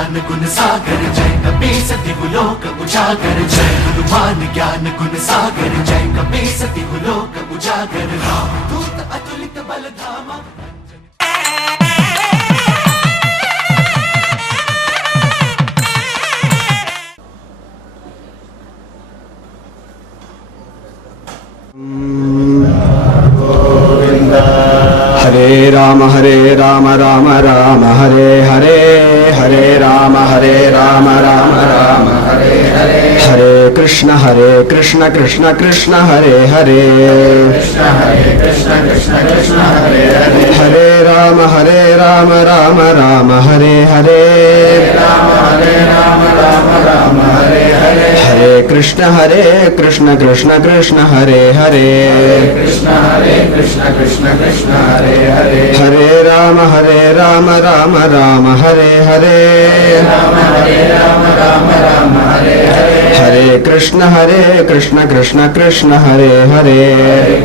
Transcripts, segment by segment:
ज्ञान गुण सागर जय कपी सति लोक उजागर जय हनुमान ज्ञान गुण सागर जय कपी सति लोक उजागर राम दूत अतुलित बल धामा। हरे राम राम राम हरे हरे हरे राम राम राम हरे हरे हरे कृष्ण कृष्ण कृष्ण हरे हरे कृष्ण कृष्ण हरे हरे हरे राम राम राम हरे हरे राम राम हरे हरे हरे कृष्ण कृष्ण कृष्ण हरे हरे कृष्ण कृष्ण हरे हरे हरे राम राम हरे हरे राम राम हरे हरे हरे कृष्ण कृष्ण कृष्ण हरे हरे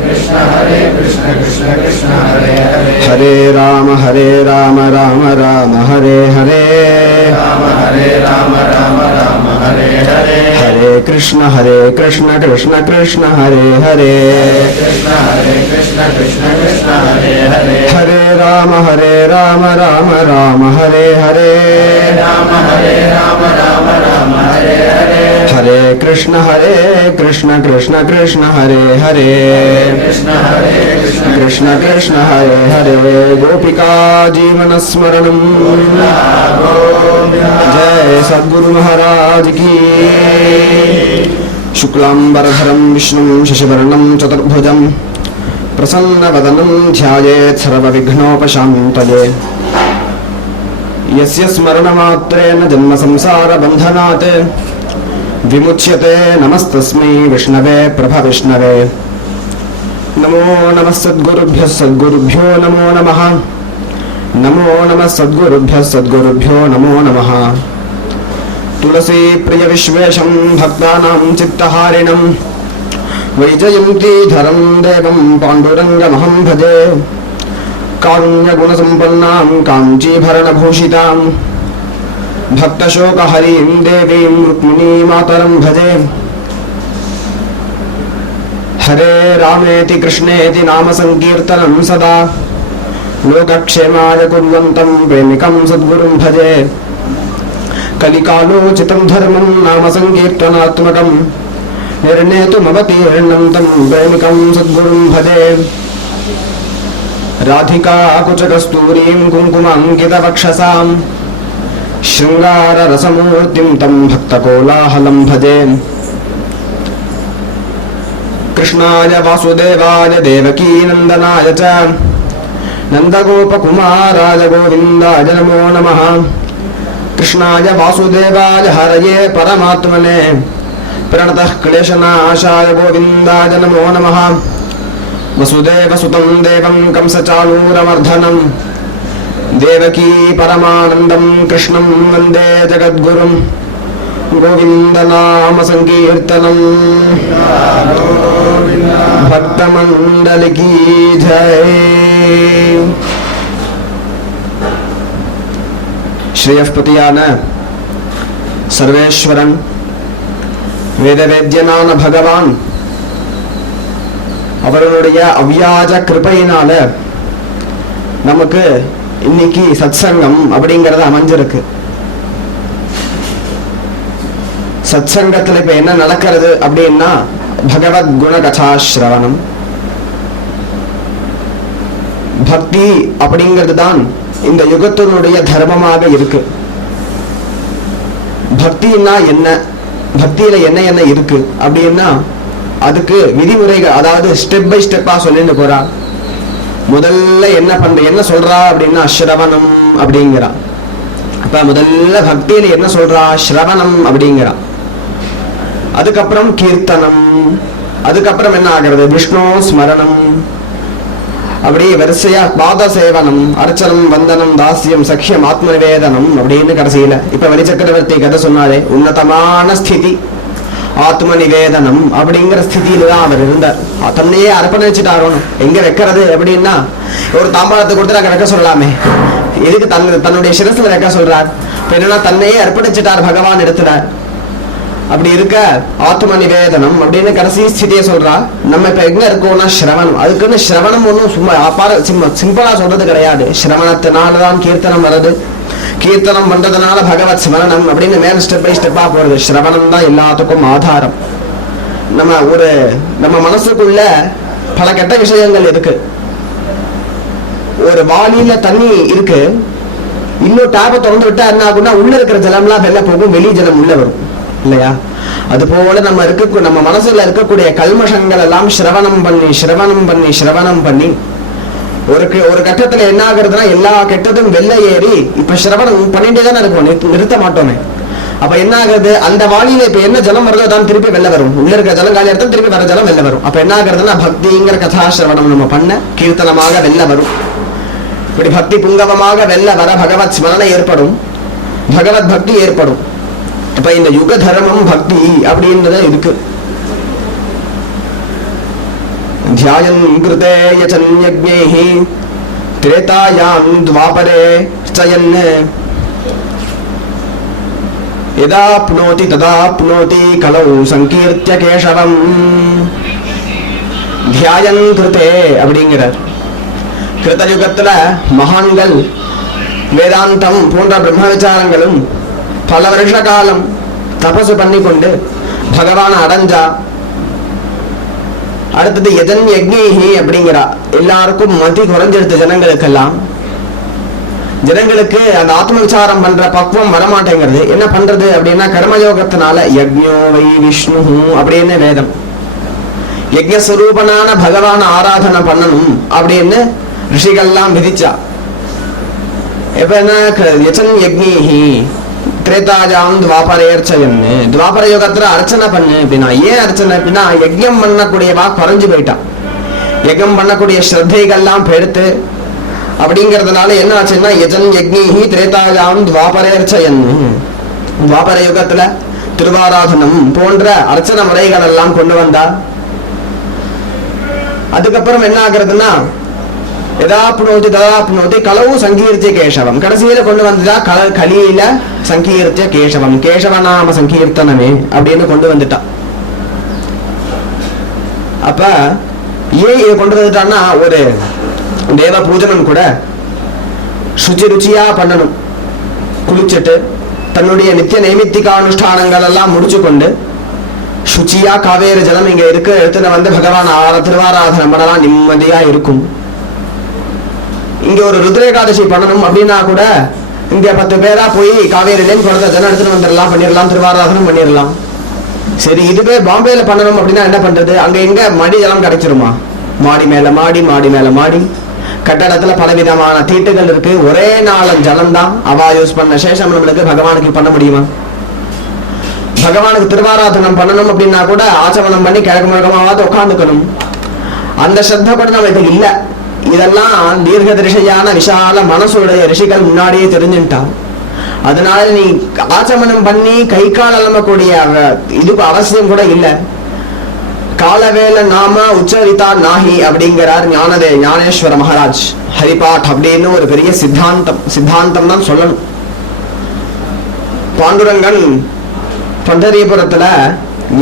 कृष्ण कृष्ण हरे हरे हरे राम राम हरे हरे राम राम हरे हरे हरे कृष्ण कृष्ण कृष्ण हरे हरे कृष्ण कृष्ण हरे हरे हरे राम राम हरे हरे राम राम हरे हरे हरे कृष्ण कृष्ण कृष्ण हरे हरे कृष्ण कृष्ण हरे हरे गोपिका जीवन स्मरणं जय सद्गुरु महाराज की। शुक्लांबरधरं विष्णुं शशिवर्णं चतुर्भुजं प्रसन्नवदनं ध्यायेत् सर्वविघ्नोपशान्तये। यस्य स्मरणमात्रेण जन्मसंसारबन्धनात् विमुच्यते नमस्तस्मै विष्णवे प्रभविष्णवे। नमो नमः सद्गुरुभ्यो नमो नमः। नमो नमः सद्गुरुभ्यो नमो नमः। तुलसी प्रिय विश्वेशं भक्तानां चित्तहारिणं वैजयन्तीधरं देवं पाण्डुरङ्गमहं भजे। कारुण्यगुणसम्पन्नां काञ्चीभरणभूषितां भक्तशोकहरीं देवीं रुक्मिणीमातरं भजे। हरे रामेति कृष्णेति नाम संकीर्तनं सदा लोकक्षेमाय कुर्वन्तं प्रेमिकं सद्गुरुं भजे। कलिकालोचितं धर्मं नाम संकीर्तनात्मकं निर्णेतुमवतीर्णं तं प्रेमिकं सद्गुरुं भजे। राधिका कुचकस्तूरीं कुङ्कुमाङ्कितवक्षसां शृङ्गाररसमूर्तिं तं भक्तकोलाहलं भजे। कृष्णाय वासुदेवाय देवकीनन्दनाय च नन्दगोपकुमाराय गोविन्दाय नमो नमः। कृष्णाय वासुदेवाय हरये परमात्मने प्रणतः क्लेशनाशाय गोविन्दाय नमो नमः। वसुदेवसुतं देवं कंसचाणूरमर्दनं देवकी परमानन्दं कृष्णं वन्दे जगद्गुरुं। गोविन्दनाम संकीर्तनं भक्तमंडल की जय। श्रेयस्पतिயான सर्वेश्वरन வேதவேத்யனான பகவான் அவருடைய அவ்வியாஜ கிருபையினால நமக்கு இன்னைக்கு சத்சங்கம் அப்படிங்கறது அமைஞ்சிருக்கு. சத்சங்கத்துல இப்ப என்ன நடக்கிறது அப்படின்னா பகவத் குணகதா ஸ்ரவணம். பக்தி அப்படிங்கிறது தான் இந்த யுகத்தினுடைய தர்மமாக இருக்கு. பக்தினா என்ன, பக்தியில என்ன என்ன இருக்கு அப்படின்னா அதுக்கு விதிமுறைகள், அதாவது ஸ்டெப் பை ஸ்டெப்பா சொல்லிட்டு போறா. முதல்ல என்ன சொல்றா அப்படின்னா ஸ்ரவணம் அப்படிங்கிறா. அப்ப முதல்ல பக்தியில என்ன சொல்றா, ஸ்ரவணம் அப்படிங்கிறா. அதுக்கப்புறம் கீர்த்தனம், அதுக்கப்புறம் என்ன ஆகிறது, விஷ்ணு ஸ்மரணம், அப்படியே வரிசையா பாத சேவனம், அர்ச்சனம், வந்தனம், தாசியம், சக்கியம், ஆத்ம நிவேதனம் அப்படின்னு கடைசியில இப்ப வரி சக்கரவர்த்தி கதை சொன்னாரே, உன்னதமான ஸ்திதி ஆத்ம நிவேதனம் அப்படிங்கிற ஸ்திதியில தான் அவர் இருந்தார். தன்னையே அர்ப்பணிச்சுட்டாரோணும். எங்க வைக்கிறது அப்படின்னா ஒரு தாம்பாளத்தை கொடுத்து நாங்க வைக்க சொல்லலாமே, எதுக்கு தன்னுடைய சிரசுல வைக்க சொல்றார்? என்னன்னா தன்னையே அர்ப்பணிச்சிட்டார் பகவான் இடத்துல. அப்படி இருக்க ஆத்ம நிவேதனம் அப்படின்னு கடைசி ஸ்திதியை சொல்றா. நம்ம இப்ப எங்க இருக்கோம்னா சிரவணம். அதுக்குன்னு சிரவணம் ஒன்றும் சும்மா அப்பார சிம்பிளா சொல்றது கிடையாது. சிரவணத்தினாலதான் கீர்த்தனம் வருது, கீர்த்தனம் பண்றதுனால பகவத் ஸ்மரணம் அப்படின்னு மேல ஸ்டெப் பை ஸ்டெப்பா போறது. சிரவணம் தான் எல்லாத்துக்கும் ஆதாரம். நம்ம மனசுக்குள்ள பல கெட்ட விஷயங்கள் இருக்கு. ஒரு வாளியில தண்ணி இருக்கு, இன்னும் டேப்பை திறந்து விட்டா என்ன ஆகும்னா உள்ள இருக்கிற ஜலம்லாம் வெளில போகும், வெளி ஜலம் உள்ள வரும் இல்லையா? அது போல நம்ம மனசுல இருக்கக்கூடிய கல்மஷங்கள் எல்லாம் சிரவணம் பண்ணி ஒரு கட்டத்துல என்ன ஆகுறதுன்னா எல்லா கெட்டதும் வெள்ள ஏறி இப்ப சிரவணம் பண்ணிட்டே தானே இருக்கும், நிறுத்த மாட்டோமே. அப்ப என்ன ஆகுது, அந்த வாளியில இப்ப என்ன ஜலம் வருதோ தான் திருப்பி வெளில வரும். உள்ள இருக்கிற ஜலம் காலி இடத்துல திருப்பி வர ஜலம் வெளில வரும். அப்ப என்ன ஆகுறதுன்னா பக்திங்கிற கதாசிரவணம் நம்ம பண்ண கீர்த்தனமாக வெளில வரும். இப்படி பக்தி புங்கவமாக வெளில வர பகவத் ஸ்மரணை ஏற்படும், பகவத் பக்தி ஏற்படும். இப்ப இந்த யுக தர்மம் பக்தி அப்படின்றது இருக்கு. தியாயன் கிருதே யசன் யஜ்ஞைஹி திரேதாயாம் த்வாபரே ஸ்தயன் யதாப்னோதி ததாப்னோதி கலௌ சங்கீர்த்ய கேசவம். தியாயன் கிருதே அப்படிங்கிறார். கிருதயுகத்துல மகான்கள் வேதாந்தம் போன்ற பிரம்ம விசாரங்களும் பல வருஷ காலம் தபசு பண்ணி கொண்டு பகவான அடைஞ்சா. அடுத்தது எதன் யஜ்ஞைஹி அப்படிங்கிறா. எல்லாருக்கும் மதி குறைஞ்சிருத்த ஜனங்களுக்கு அந்த ஆத்ம விசாரம் பண்ற பக்குவம் வரமாட்டேங்கிறது. என்ன பண்றது அப்படின்னா கர்மயோகத்தினால யஜ்ஞோ வை விஷ்ணு அப்படின்னு வேதம், யஜ்ஞஸ்வரூபனான பகவான ஆராதனை பண்ணணும் அப்படின்னு ரிஷிகள்லாம் விதிச்சா. இப்ப என்ன யஜன் யஜ்ஞைஹி திரேதாஜாம் துவாபரேர்ச்சயன், துவாபர யோகத்துல அர்ச்சனை பண்ணு அப்படின்னா. ஏன் அர்ச்சனை அப்படின்னா யஜ்ஞம் பண்ணக்கூடியவா குறைஞ்சு போயிட்டா, யஜ்ஞம் பண்ணக்கூடிய ஸ்ரத்தைகள்லாம் பெருத்து. அப்படிங்கறதுனால என்ன ஆச்சுன்னா யஜன் யஜ்ஞைஹி திரேதாஜாம் துவாபரேர்ச்சயன், துவாபர யுகத்துல திருவாராதனம் போன்ற அர்ச்சனை முறைகள் எல்லாம் கொண்டு வந்தா. அதுக்கப்புறம் என்ன ஆகுறதுன்னா யதாப்னோதி ததாப்னோதி கலவு சங்கீர்த்திய கேசவம், கடைசியில கொண்டு வந்ததா கலியில சங்கீர்த்திய கேசவம், கேசவநாம சங்கீர்த்தனமே அப்படின்னு கொண்டு வந்துட்டா. அப்ப ஏன் இதை கொண்டு வந்துட்டான்னா ஒரு தேவ பூஜனம் கூட சுச்சி ருச்சியா பண்ணணும். குளிச்சுட்டு தன்னுடைய நித்திய நைமித்திக அனுஷ்டானங்கள் எல்லாம் முடிச்சு கொண்டு சுச்சியா காவேரி ஜலம் இங்க இருக்க எடுத்துட்டு வந்து பகவான் திருவாராதனம் பண்ணலாம், நிம்மதியா இருக்கும். இங்க ஒரு ருத்ரேகாதசி பண்ணணும் அப்படின்னா கூட இங்க 10 பேரா போய் காவேரியிலேயும் குழந்தை ஜனம் எடுத்துட்டு வந்துடலாம், பண்ணிடலாம், திருவாராதனம் பண்ணிடலாம். சரி, இதுவே பாம்பேல பண்ணணும் அப்படின்னா என்ன பண்றது? அங்க எங்க மடி ஜலம் கிடைச்சிருமா? மாடி மேல மாடி கட்டடத்துல பலவிதமான தீட்டுகள் இருக்கு. ஒரே நாளம் ஜலம் தான் அவா யூஸ் பண்ண சேஷம் நம்மளுக்கு பகவானுக்கு பண்ண முடியுமா? பகவானுக்கு திருவாராதனம் பண்ணணும் அப்படின்னா கூட ஆச்சமனம் பண்ணி கிழக்கு முழக்கமாவது உட்காந்துக்கணும். அந்த ஸ்ரத்த கூட நம்மளுக்கு இல்ல. இதெல்லாம் தீர்க்க தரிசையான விஷால மனசுடைய ரிஷிகள் முன்னாடியே தெரிஞ்சுட்டா. அதனால நீ ஆச்சமனம் பண்ணி கை கால் அலம்பக்கூடிய இதுக்கு அவசியம் கூட இல்லை. காலவேல நாம உச்சரித்தா நாஹி அப்படிங்கிறார் ஞானேஸ்வர மகாராஜ். ஹரிபாட் அப்படின்னு ஒரு பெரிய சித்தாந்தம் தான் சொல்லணும். பாண்டுரங்கன் பண்டரிபுரத்துல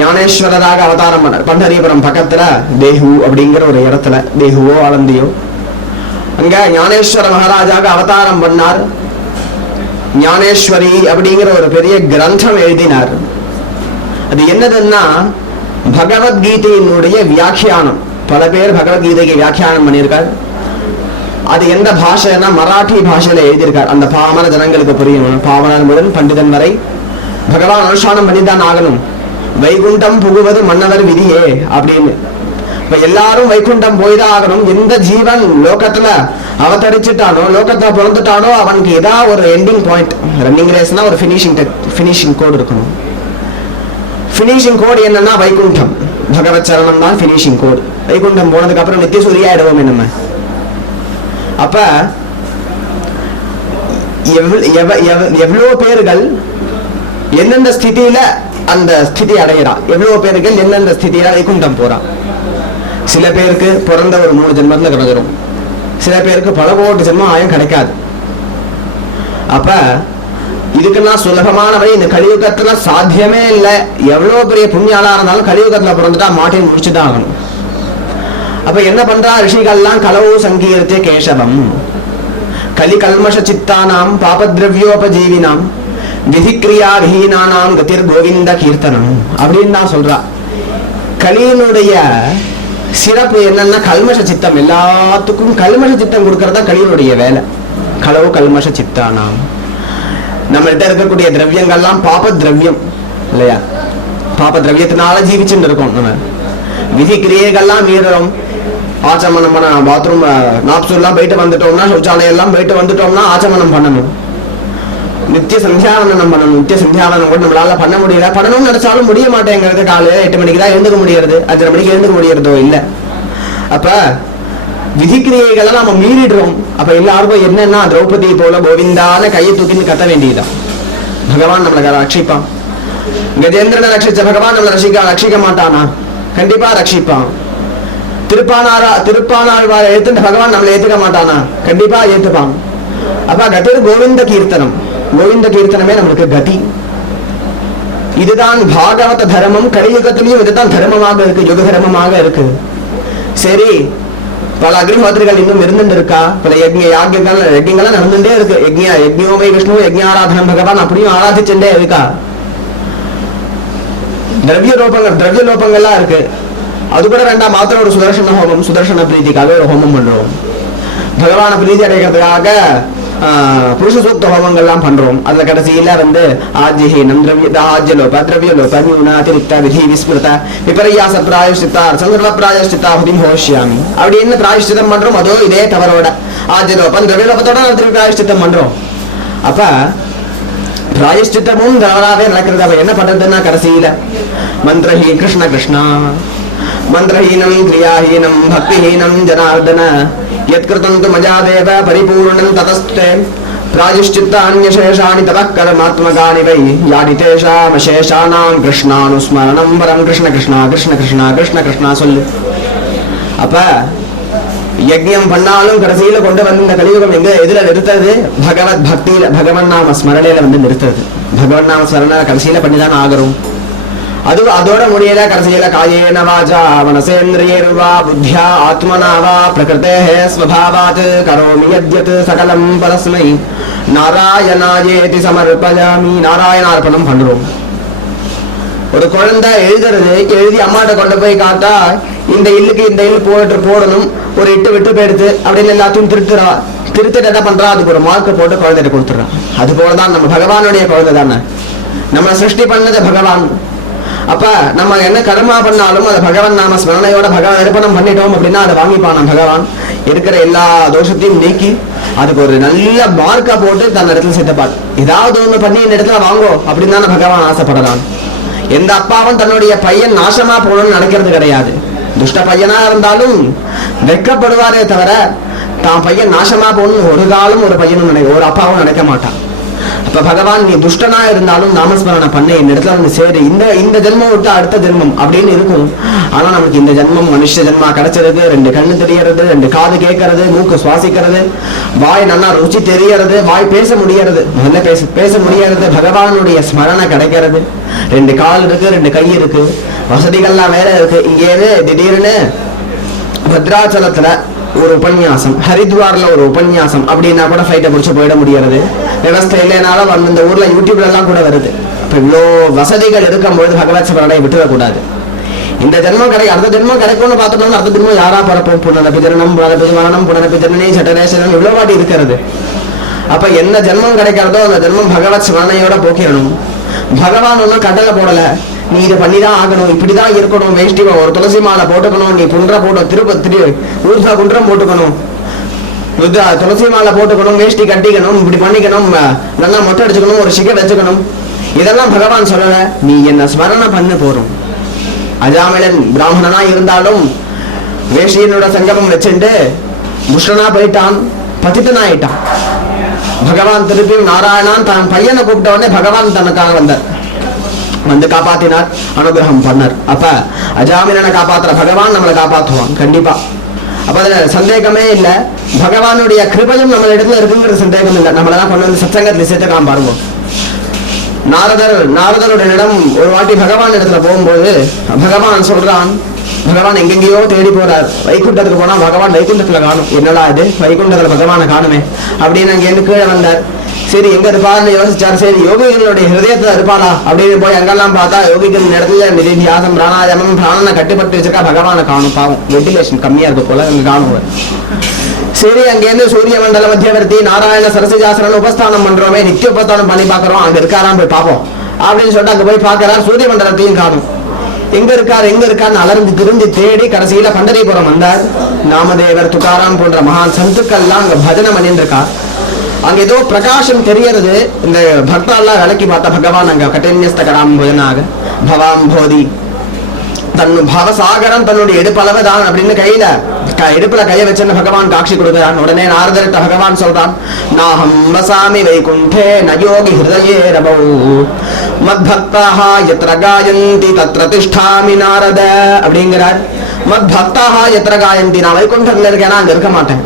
ஞானேஸ்வரராக அவதாரம் பண்ணார். பண்டரிபுரம் பக்கத்துல தேஹு அப்படிங்கிற ஒரு இடத்துல, தேஹுவோ ஆலந்தியோ, அங்க ஞானேஸ்வர மகாராஜாக அவதாரம் பண்ணார். ஞானேஸ்வரி அப்படிங்கிற ஒரு பெரிய கிரந்தம் எழுதினார். அது என்னதுன்னா பகவத்கீதையினுடைய வியாக்கியானம். பல பேர் பகவத்கீதைக்கு வியாக்கியானம் பண்ணியிருக்கார். அது எந்த பாஷைன்னா மராட்டி பாஷையில எழுதியிருக்கார். அந்த பாமர ஜனங்களுக்கு புரியும். பாமரன் முதல் பண்டிதன் வரை பகவான் அனுஷ்டானம் பண்ணிதான் ஆகணும். வைகுண்டம் புகுவது மன்னவர் விதியே அப்படின்னு. இப்ப எல்லாரும் வைகுண்டம் போய்தான் ஆகணும். எந்த ஜீவன் லோகத்துல அவதரிச்சுட்டானோ, லோகத்துல பிறந்துட்டானோ, அவனுக்கு ஏதாவது ஒரு எண்டிங் பாயிண்ட், ரன்னிங் ரேஸ்னா ஒரு பினிஷிங் கோடு இருக்கணும். பினிஷிங் கோடு என்னன்னா வைகுண்டம், பகவத் சரணம் தான் பினிஷிங் கோடு. வைகுண்டம் போனதுக்கு அப்புறம் நித்திய சூரியா ஆயிடுவோமே நம்ம. அப்ப எவ்வளவு பேர்கள் எந்தெந்த ஸ்திதியில அந்த ஸ்திதி அடையிறா, எவ்வளவு பேர்கள் எந்தெந்த ஸ்திதியில வைகுண்டம் போறா. சில பேருக்கு பிறந்த ஒரு 3 ஜென்மத்துல கிடைச்சிடும், சில பேருக்கு பல கோடி ஜென்மம் ஆயம் கிடைக்காது. அப்ப இதுக்குன்னா சுலபமான வழி இந்த கலியுகத்துல சாத்தியமே இல்லை. எவ்வளவு பெரிய புண்ணியாளா இருந்தாலும் கலியுகத்துல பிறந்துட்டா மாட்டின் முடிச்சுதான் ஆகணும். அப்ப என்ன பண்றா ரிஷிகள்லாம் கலவு சங்கீர்த்திய கேசவம் கலி கல்மஷ சித்தானாம் பாபத்ரவியோபஜீவினாம் விதிக்கிரியா விஹீனானாம் கதிர் கோவிந்த கீர்த்தனம் அப்படின்னு தான் சொல்றா. கலியினுடைய சிறப்பு என்னன்னா கல்மஷ சித்தம், எல்லாத்துக்கும் கல்மஷ சித்தம் கொடுக்கறதா கலியினுடைய வேலை. கலவு கல்மஷ சித்தானாம். நம்மள்கிட்ட இருக்கக்கூடிய திரவியங்கள்லாம் பாப திரவியம் இல்லையா? பாப திரவியத்தினால ஜீவிச்சுட்டு இருக்கோம். நம்ம விதி கிரியைகள்லாம் மீறோம். ஆச்சமனம் பண்ண பாத்ரூம் நாப்சூர்லாம் போயிட்டு வந்துட்டோம்னா, சௌச்சாலயம் எல்லாம் போயிட்டு வந்துட்டோம்னா ஆச்சமனம் பண்ணணும். நித்திய சந்தியாவனம் பண்ணணும். நித்திய சந்தியாவனம் கூட நம்மளால பண்ண முடியல. பண்ணணும்னு நினைச்சாலும் முடிய மாட்டேங்கிறது. காலையில 8 மணிக்கு தான் எழுந்துக்க முடியறது, 5:30 மணிக்கு எழுந்துக்க முடியறதோ இல்ல. அப்ப விதிக்கிரியைகளை நம்ம மீறிடுறோம். அப்ப எல்லாருக்கும் என்னன்னா திரௌபதி போல கோவிந்தான கையை தூக்கின்னு கத்த வேண்டியதுதான். பகவான் நம்மளை ரட்சிப்பான். கஜேந்திரனை ரட்சிச்ச பகவான் நம்மளை ரட்சிக்க மாட்டானா? கண்டிப்பா ரட்சிப்பான். திருப்பானாழ்வாரை ஏத்துட்டு பகவான் நம்மளை ஏத்துக்க மாட்டானா? கண்டிப்பா ஏத்துப்பான். அப்ப கதிர் கோவிந்த கீர்த்தனம். கோவிந்த கீர்த்தனமே நம்மளுக்கு கதி. இதுதான் பாகவத தர்மம். கலியுகத்திலையும் இதுதான் தர்மமாக இருக்கு, யுக தர்மமாக இருக்கு. சரி, பல அக்னிஹோத்திரிகள் இன்னும் இருந்துட்டு இருக்கா, பல யஜ்யங்கள்லாம் நடந்துட்டே இருக்கு. யஜ்யோமை விஷ்ணு யஜ்ஞாராதனம் பகவான் அப்படியும் ஆராதிச்சுட்டே இருக்கா. திரவிய லோபங்கள்லாம் இருக்கு. அது கூட வேண்டாம், மாத்திரம் ஒரு சுதர்சன ஹோமம், சுதர்சன பிரீதிக்காக ஒரு ஹோமம் பண்றோம். பகவான பிரீதி அடைகிறதுக்காக புருஷ சூக்த ஹோமங்கள்லாம் பண்றோம். அதுல கடைசியில ஆஜ்யஹீனம் ஆஜ்யலோப திரவியலோப நியூன அதிரிக்த விதி விஸ்மிருத விபர்யாச பிராயஷ்சித்தா சங்கல்ப பிராயஷ்சித்தா ஹுதிம் ஹோஷ்யாமி அப்படி என்ன பிராயஷ்சித்தம் பண்றோம், அதோ இதே தவறோட ஆஜ்யலோபம் திரவியலோபத்தோட திருப்பி பிராயஷ்சித்தம் பண்றோம். அப்ப பிராயஷ்சித்தமும் தவறாவே நடக்கிறது. அப்ப என்ன பண்றதுன்னா கடைசியில மந்திரஹீ கிருஷ்ண கிருஷ்ணா மந்திரஹீனம் கிரியாஹீனம் பக்திஹீனம் ஜனார்தன யத்கிருதம் து மஜாதேவ பரிபூர்ணம் ததஸ்தே பிராயஷ்சித்தான்யசேஷானி தவः கர்மாத்மகானி வை யானி தேஷாம் அசேஷானாம் கிருஷ்ணானுஸ்மரணம் பரம். கிருஷ்ண கிருஷ்ணா கிருஷ்ண கிருஷ்ணா கிருஷ்ண கிருஷ்ணா சொல்லு. அப்ப யஜ்யம் பண்ணாலும் கடைசியில கொண்டு வந்து இந்த கலியுகம் எதுல நிறுத்தது? பகவத் பக்தியில, பகவன் நாம ஸ்மரணையில நிறுத்தது. பகவன் நாம ஸ்மரணை கடைசியில பண்ணிதான் ஆகிறோம். அதோட முடியல. கடைசியில காயேன வாசா மனசேந்திரியேர்வா புத்தியா ஆத்மனா வா பிரகிருதேஹ ஸ்வபாவாத் கரோமி யத்யத் சகலம் பரஸ்மை நாராயணாயேதி சமர்ப்பயாமி. நாராயணார்ப்பணம் பண்றோம். ஒரு குழந்தை எழுதி அம்மாட்ட கொண்டு போய் காட்டா, இந்த இல்லுக்கு இந்த இல்லு போடணும், ஒரு இட்டு விட்டு போயிடுது அப்படின்னு எல்லாத்தையும் திருத்திட்டு என்ன பண்றா, அதுக்கு ஒரு மார்க் போட்டு குழந்தைகிட்ட கொடுத்துடுறான். அது போலதான் நம்ம பகவானுடைய குழந்தை தானே. நம்ம சிருஷ்டி பண்ணது பகவான். அப்ப நம்ம என்ன கர்மா பண்ணாலும் அதை பகவான் நாம ஸ்மரணையோட பகவான் அர்ப்பணம் பண்ணிட்டோம் அப்படின்னா அதை வாங்கிப்பான் பகவான். இருக்கிற எல்லா தோஷத்தையும் நீக்கி அதுக்கு ஒரு நல்ல மார்க்கா போட்டு தன் இடத்துல சேர்த்தப்பார். ஏதாவது ஒண்ணு பண்ணி இந்த இடத்துல வாங்கோ அப்படின்னு தானே பகவான் ஆசைப்படலாம். எந்த அப்பாவும் தன்னுடைய பையன் நாசமா போகணும்னு நினைக்கிறது கிடையாது. துஷ்ட பையனா இருந்தாலும் வெட்கப்படுவாரே தவிர தான் பையன் நாசமா போகணும்னு ஒரு காலம் ஒரு பையனும் ஒரு அப்பாவும் நினைக்க மாட்டான். அப்ப பகவான் நீ துஷ்டனா இருந்தாலும் நாமஸ்மரணை பண்ண இந்த இடத்துல சேரு, இந்த ஜென்மம் விட்டு அடுத்த ஜென்மம் அப்படின்னு இருக்கும். ஆனா நமக்கு இந்த ஜென்மம் மனுஷ ஜென்மா கிடைச்சிருக்கு. 2 கண்ணு தெரியறது, 2 காது கேட்கறது, மூக்கு சுவாசிக்கிறது, வாய் நல்லா ருச்சி தெரியறது, வாய் பேச முடியறது, முதல்ல பேச முடியறது, பகவானுடைய ஸ்மரணை கிடைக்கிறது, 2 கால் இருக்கு, 2 கை இருக்கு, வசதிகள்லாம் வேற இருக்கு. இங்கேயே திடீர்னு பத்ராச்சலத்துல ஒரு உபன்யாசம், ஹரித்வார்ல ஒரு உபன்யாசம் அப்படின்னா கூட ஃபிளைட்டை பிடிச்சு போயிட முடியாது. விவசாய இல்லைனாலும் இந்த ஊர்ல யூடியூப்ல எல்லாம் கூட வருது. இப்ப இவ்வளோ வசதிகள் இருக்கும்போது பகவத் ஸ்மரணை விட்டுறக்கூடாது. இந்த ஜென்மம் அடுத்த ஜென்மம் கிடைக்கும்னு பார்த்துட்டோம்னா அடுத்த ஜென்மம் யாரா பரப்போம்? புனரபி ஜனனம் புனரபி மரணம் புனரபி ஜனனி சட்டரேசனம் இவ்வளோ வாட்டி இருக்கிறது. அப்ப என்ன ஜென்மம் கிடைக்கிறதோ அந்த ஜென்மம் பகவத் ஸ்மரணையோட போக்கிடணும். பகவான் ஒன்றும் கட்டளை போடல, நீ இதை பண்ணிதான் ஆகணும், இப்படிதான் இருக்கணும், வேஷ்டி ஒரு துளசி மாலை போட்டுக்கணும், நீ குன்ற போட்டு ஊர்தா குன்றம் போட்டுக்கணும், துளசி மாலை போட்டுக்கணும், வேஷ்டி கட்டிக்கணும், இப்படி பண்ணிக்கணும், நல்லா மொட்டை அடிச்சுக்கணும், ஒரு சிகை வச்சுக்கணும், இதெல்லாம் பகவான் சொல்லல. நீ என்ன ஸ்மரணை பண்ணு போறோம். அஜாமிலன் பிராமணனா இருந்தாலும் வேஷ்டியனோட சங்கமம் வச்சுட்டு முஷ்டனா போயிட்டான், பதித்தனாயிட்டான். பகவான் திருப்பியும் நாராயணான் தன் பையனை கூப்பிட்ட உடனே பகவான் தனக்காக வந்து காப்பாத்தினார், அனுகிரகம் பண்ணார். அப்ப அஜாமிலனை காப்பாத்துற பகவான் நம்மளை காப்பாற்றுவான் கண்டிப்பா. அப்ப அதுல சந்தேகமே இல்ல. பகவானுடைய கிருபையும் நம்ம இடத்துல இருக்குங்கிற சந்தேகம் இல்லை. நம்மளெல்லாம் கொண்டு வந்து சத்சங்கத்துல சேர்த்துக்கலாம் பாருங்க. நாரதருடனிடம் ஒரு வாட்டி பகவான் இடத்துல போகும்போது பகவான் சொல்றான், பகவான் எங்கெங்கயோ தேடி போறார். வைகுண்டத்துக்கு போனா பகவான் வைகுண்டத்துல காணும். என்னடா இது, வைகுண்டத்துல பகவானை காணுமே அப்படின்னு அங்க இருந்து கீழே வந்தார். சரி எங்க இருப்பாருன்னு யோசிச்சார். சரி யோகிகளுடைய ஹிருதயத்துல இருப்பாளா அப்படின்னு போய் அங்கெல்லாம் பார்த்தா யோகிகள் இடத்துல நிதித்தியாசம் பிராணாயாமம் பிராணனை கட்டுப்பட்டு வச்சிருக்கா. பகவானை காணும். பாவம் வெண்டிலேஷன் கம்மியா இருக்கு போல அங்க காணுவார். சரி அங்கேருந்து சூரிய மண்டல மத்தியவர்த்தி நாராயண சரசிஜாசரன் உபஸ்தானம் பண்றோமே, நித்திய உபஸ்தானம் பண்ணி பாக்குறோம், அங்க இருக்காராம் போய் பார்ப்போம் அப்படின்னு சொல்லிட்டு அங்க போய் பாக்குறார். சூரிய மண்டலத்தையும் காணும். எங்க இருக்காருன்னு அலர்ந்து திருந்து தேடி கடைசியில பண்டரிபுரம் வந்தார். நாமதேவர் துகாராம் போன்ற மகான் சந்துக்கள்லாம் அங்க பஜனை பண்ணிட்டு இருக்கா. அங்க ஏதோ பிரகாசம் தெரியறது. இந்த பக்தெல்லாம் விளக்கி பார்த்தா பகவான் அங்க கட்டன்யஸ்தகராம் புஜனாக பவாம் போதி தன்னு பவசாகரம் தன்னுடைய இடுப்பளவு தான் அப்படின்னு கையில இடுப்புல கைய வச்சுன்னு பகவான் காட்சி கொடுக்கிறான். உடனே நாரதர்கிட்ட பகவான் சொல்றான், நாஹம் வசாமி வைகுண்டே நயோகி ஹிருதயே ரபௌ மத்பக்தாஹ யத்ர காயந்தி தத்ர திஷ்டாமி நாரத அப்படிங்கிறார். மத்பக்தாஹ யத்ர காயந்தி, நான் வைகுண்டத்துல இருக்கேனா அங்க இருக்க மாட்டேன்,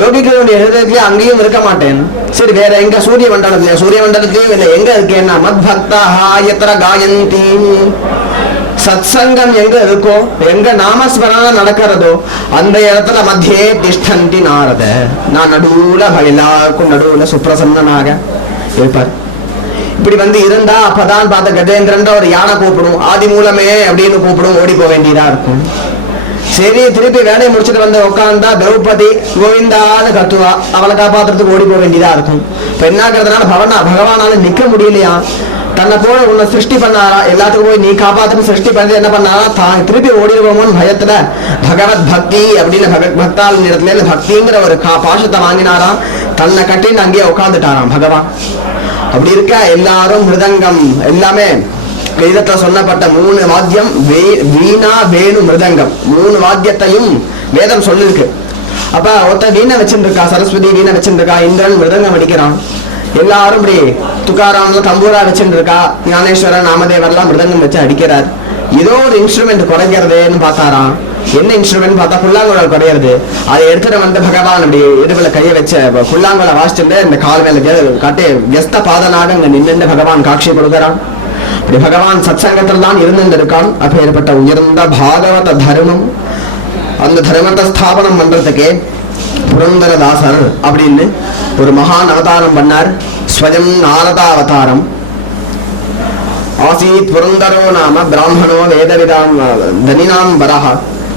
யோகிகளுடைய ஹிருதயத்திலே அங்கேயும் இருக்க மாட்டேன். சரி வேற எங்க, சூரிய மண்டலத்திலே, சூரிய மண்டலத்திலேயும் இல்லை, எங்க இருக்கேன்னா மத்பக்தாஹ யத்ர காயந்தி, சத்சங்கம் எங்க இருக்கோ, எங்க நாமஸ்மரணம் நடக்கிறதோ அந்த இடத்துல மத்தியே திஷ்டந்தி நாரத, நான் நடுவுல எல்லாருக்கும் நடுவுல சுப்பிரசன்னனாக இருப்பார். இப்படி வந்து இருந்தா அப்பதான் பார்த்த கஜேந்திரன் ஒரு யானை கூப்பிடும், ஆதி மூலமே அப்படின்னு கூப்பிடும், ஓடி போக வேண்டியதா இருக்கும். சரி திருப்பி வேலையை முடிச்சுட்டு வந்து உட்கார்ந்தா திரௌபதி கோவிந்தான்னு கத்துவா, அவளை காப்பாத்துறதுக்கு ஓடி போக வேண்டியதா இருக்கும். இப்ப என்னாக்கிறதுனால பகவானால நிக்க முடியலையா, தன்னை போல உன்னை சிருஷ்டி பண்ணாரா, எல்லாத்துக்கும் போய் நீ காப்பாத்துன்னு சிருஷ்டி பண்ணி என்ன பண்ணாரா, தான் திருப்பி ஓடிடுவோமோன்னு பயத்துல பகவத் பக்தி அப்படின்னு பக்தாள் இடத்துல பக்திங்கிற ஒரு பாஷத்தை வாங்கினாராம். தன்னை கட்டின்னு அங்கேயே உட்காந்துட்டாராம் பகவான். அப்படி இருக்க எல்லாரும் மிருதங்கம் எல்லாமே வேதத்துல சொன்னப்பட்ட 3 வாத்தியம் வீணா வேணு மிருதங்கம் 3 வாத்தியத்தையும் வேதம் சொல்லிருக்கு. அப்ப ஒருத்தர் வீணை வச்சுருக்கா, சரஸ்வதி வீணை வச்சுருக்கா, இந்திரன் மிருதங்கம் அடிக்கிறான். எல்லாரும் இப்படி துக்காராம்ல தம்பூரா வச்சுருக்கா, ஞானேஸ்வரன் நாமதேவர்லாம் மிருதங்கம் வச்சு அடிக்கிறார். ஏதோ ஒரு இன்ஸ்ட்ருமெண்ட் குறைக்கிறதுன்னு பார்த்தாராம். என்ன இன்ஸ்ட்ருமெண்ட் பார்த்தா புல்லாங்குழல் குறையிறது. அதை எடுத்துட்டு வந்து பகவான் அப்படி இடுப்புல கைய வச்ச புல்லாங்குழலை வாசிச்சுட்டு இந்த கால் மேல கட்டி வியஸ்த பாதனாக அங்க நின்று பகவான் காட்சி கொடுக்கிறான். அப்படி பகவான் சத்சங்கத்தில் தான் இருந்திருக்கான். அப்ப ஏற்பட்ட உயர்ந்த பாகவத தர்மம், அந்த தர்மத்தை ஸ்தாபனம் பண்றதுக்கே புரந்தரதாசர் அப்படின்னு ஒரு மகான் அவதாரம் பண்ணார். ஸ்வயம் நாரதா அவதாரம். ஆசீத் புரந்தரோ நாம பிராமணோ வேதவிதாம் தனினாம் வரஹ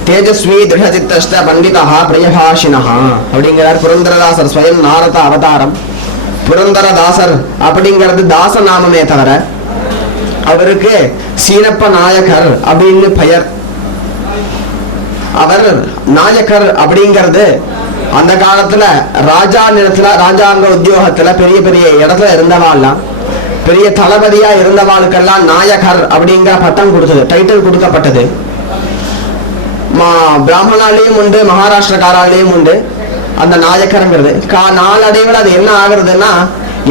தேஜஸ்வி திருடசித்த பண்டிதா பிரியபாஷினா அப்படிங்கிறார். புரந்தரதாசர் ஸ்வயம் நாரதா அவதாரம். புரந்தரதாசர் அப்படிங்கிறது தாச நாமமே தவிர அவருக்கு சீனப்ப நாயகர் அப்படின்னு பெயர். அவர் நாயகர் அப்படிங்கிறது அந்த காலத்துல ராஜா நிலத்துல ராஜாங்க உத்தியோகத்துல பெரிய பெரிய இடத்துல இருந்தவாள்லாம், பெரிய தளபதியா இருந்தவாளுக்கெல்லாம் நாயகர் அப்படிங்கிற பட்டம் கொடுத்தது, டைட்டில் கொடுக்கப்பட்டது. பிராமணாலையும் உண்டு, மகாராஷ்டிரக்காராலையும் உண்டு அந்த நாயக்கருங்கிறது. நாளடைவில் அது என்ன ஆகுறதுன்னா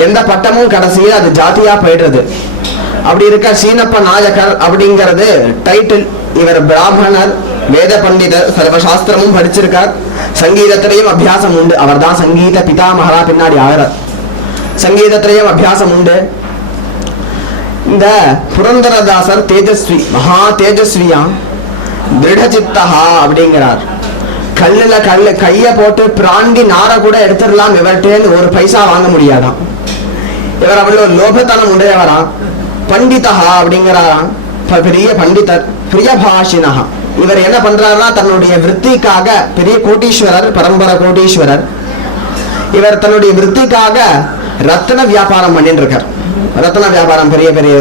எந்த பட்டமும் கடைசியில் அது ஜாதியா போயிடுறது. அப்படி இருக்க சீனப்ப நாயக்கர் அப்படிங்கிறது டைட்டில். இவர் பிராமணர், வேத பண்டிதர், சர்வசாஸ்திரமும் படிச்சிருக்கார், சங்கீதத்திலையும் அபியாசம் உண்டு. அவர் தான் சங்கீத பிதாமகரா பின்னாடி ஆகிறார். சங்கீதத்திலையும் அபியாசம் உண்டு. இந்த புரந்தரதாசர் தேஜஸ்வி, மகா தேஜஸ்வியா, திருடசித்தா அப்படிங்கிறார். கல்லுல கைய போட்டு பிராண்டி நார கூட எடுத்துடலாம், இவர்கிட்ட ஒரு பைசா வாங்க முடியாதான். இவர் அவ்வளவு லோபத்தனம் உடையவராம். பண்டிதா அப்படிங்கிறாராம், பெரிய பண்டிதர், பிரியபாஷினா. இவர் என்ன பண்றாருன்னா தன்னுடைய விற்த்திக்காக, பெரிய கோட்டீஸ்வரர், பரம்பரை கோட்டீஸ்வரர். இவர் தன்னுடைய விற்த்திக்காக ரத்ன வியாபாரம் பண்ணிட்டு இருக்கார். ரத்ன வியாபாரம் பெரிய பெரிய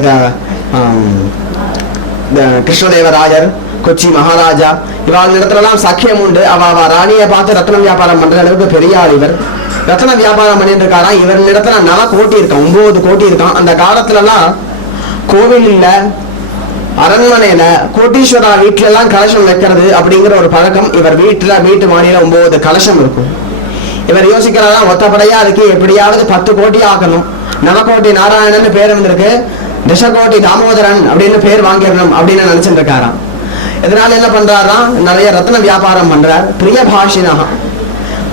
கிருஷ்ணதேவராயர், கொச்சி மகாராஜா இவாள் இடத்துலலாம் சக்கியம் உண்டு. அவ ராணியை பார்த்து ரத்ன வியாபாரம் பண்ற அளவுக்கு பெரிய ஆள் இவர். ரத்ன வியாபாரம் பண்ணிட்டு இருக்காரா. இவர் இடத்துல 9 கோடி இருக்கான், 9 கோடி இருக்கான். அந்த காலத்துல எல்லாம் கோவில்ல, அரண்மனையில, கோட்டீஸ்வரா வீட்டுல எல்லாம் கலசம் வைக்கிறது அப்படிங்கிற ஒரு பழக்கம். இவர் வீட்டு மாடியில 9 கலசம் இருக்கும். இவர் யோசிக்கிறாரா, ஒத்தப்படையா அதுக்கு எப்படியாவது 10 கோடி ஆக்கணும். நவகோட்டி நாராயணன் பேர் வந்திருக்கு, தசகோட்டி தாமோதரன் அப்படின்னு பேர் வாங்கிடணும் அப்படின்னு நினைச்சிட்டு இருக்காராம். இதனால என்ன பண்றாராம், நிறைய ரத்ன வியாபாரம் பண்றார். பிரியபாஷினா,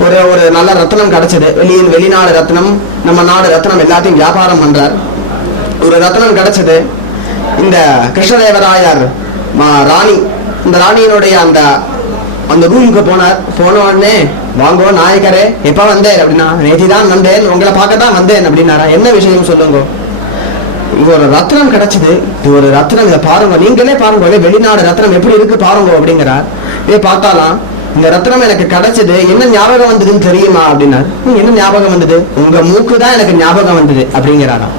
ஒரு நல்ல ரத்னம் கிடைச்சது, வெளிநாடு ரத்னம், நம்ம நாடு ரத்னம் எல்லாத்தையும் வியாபாரம் பண்றார். ஒரு ரத்னம் கிடைச்சது. இந்த கிருஷ்ணதேவராயர் ராணி, இந்த ராணியினுடைய அந்த அந்த ரூமுக்கு போனார். போன உடனே வாங்கோ நாயக்கரே எப்ப வந்தேன் அப்படின்னா, நேற்று தான் வந்தேன், உங்களை பார்க்க தான் வந்தேன் அப்படின்னாரா. என்ன விஷயம் சொல்லுங்க. இது ஒரு ரத்னம் கிடைச்சது, இது ஒரு ரத்னம், இதை பாருங்க, நீங்களே பாருங்க, வெளிநாடு ரத்னம் எப்படி இருக்கு பாருங்க அப்படிங்கிறார். இதே பார்த்தாலாம், இந்த ரத்னம் எனக்கு கிடைச்சது, என்ன ஞாபகம் வந்ததுன்னு தெரியுமா அப்படின்னா, என்ன ஞாபகம் வந்தது, உங்க மூக்கு தான் எனக்கு ஞாபகம் வந்தது அப்படிங்கிறாராம்.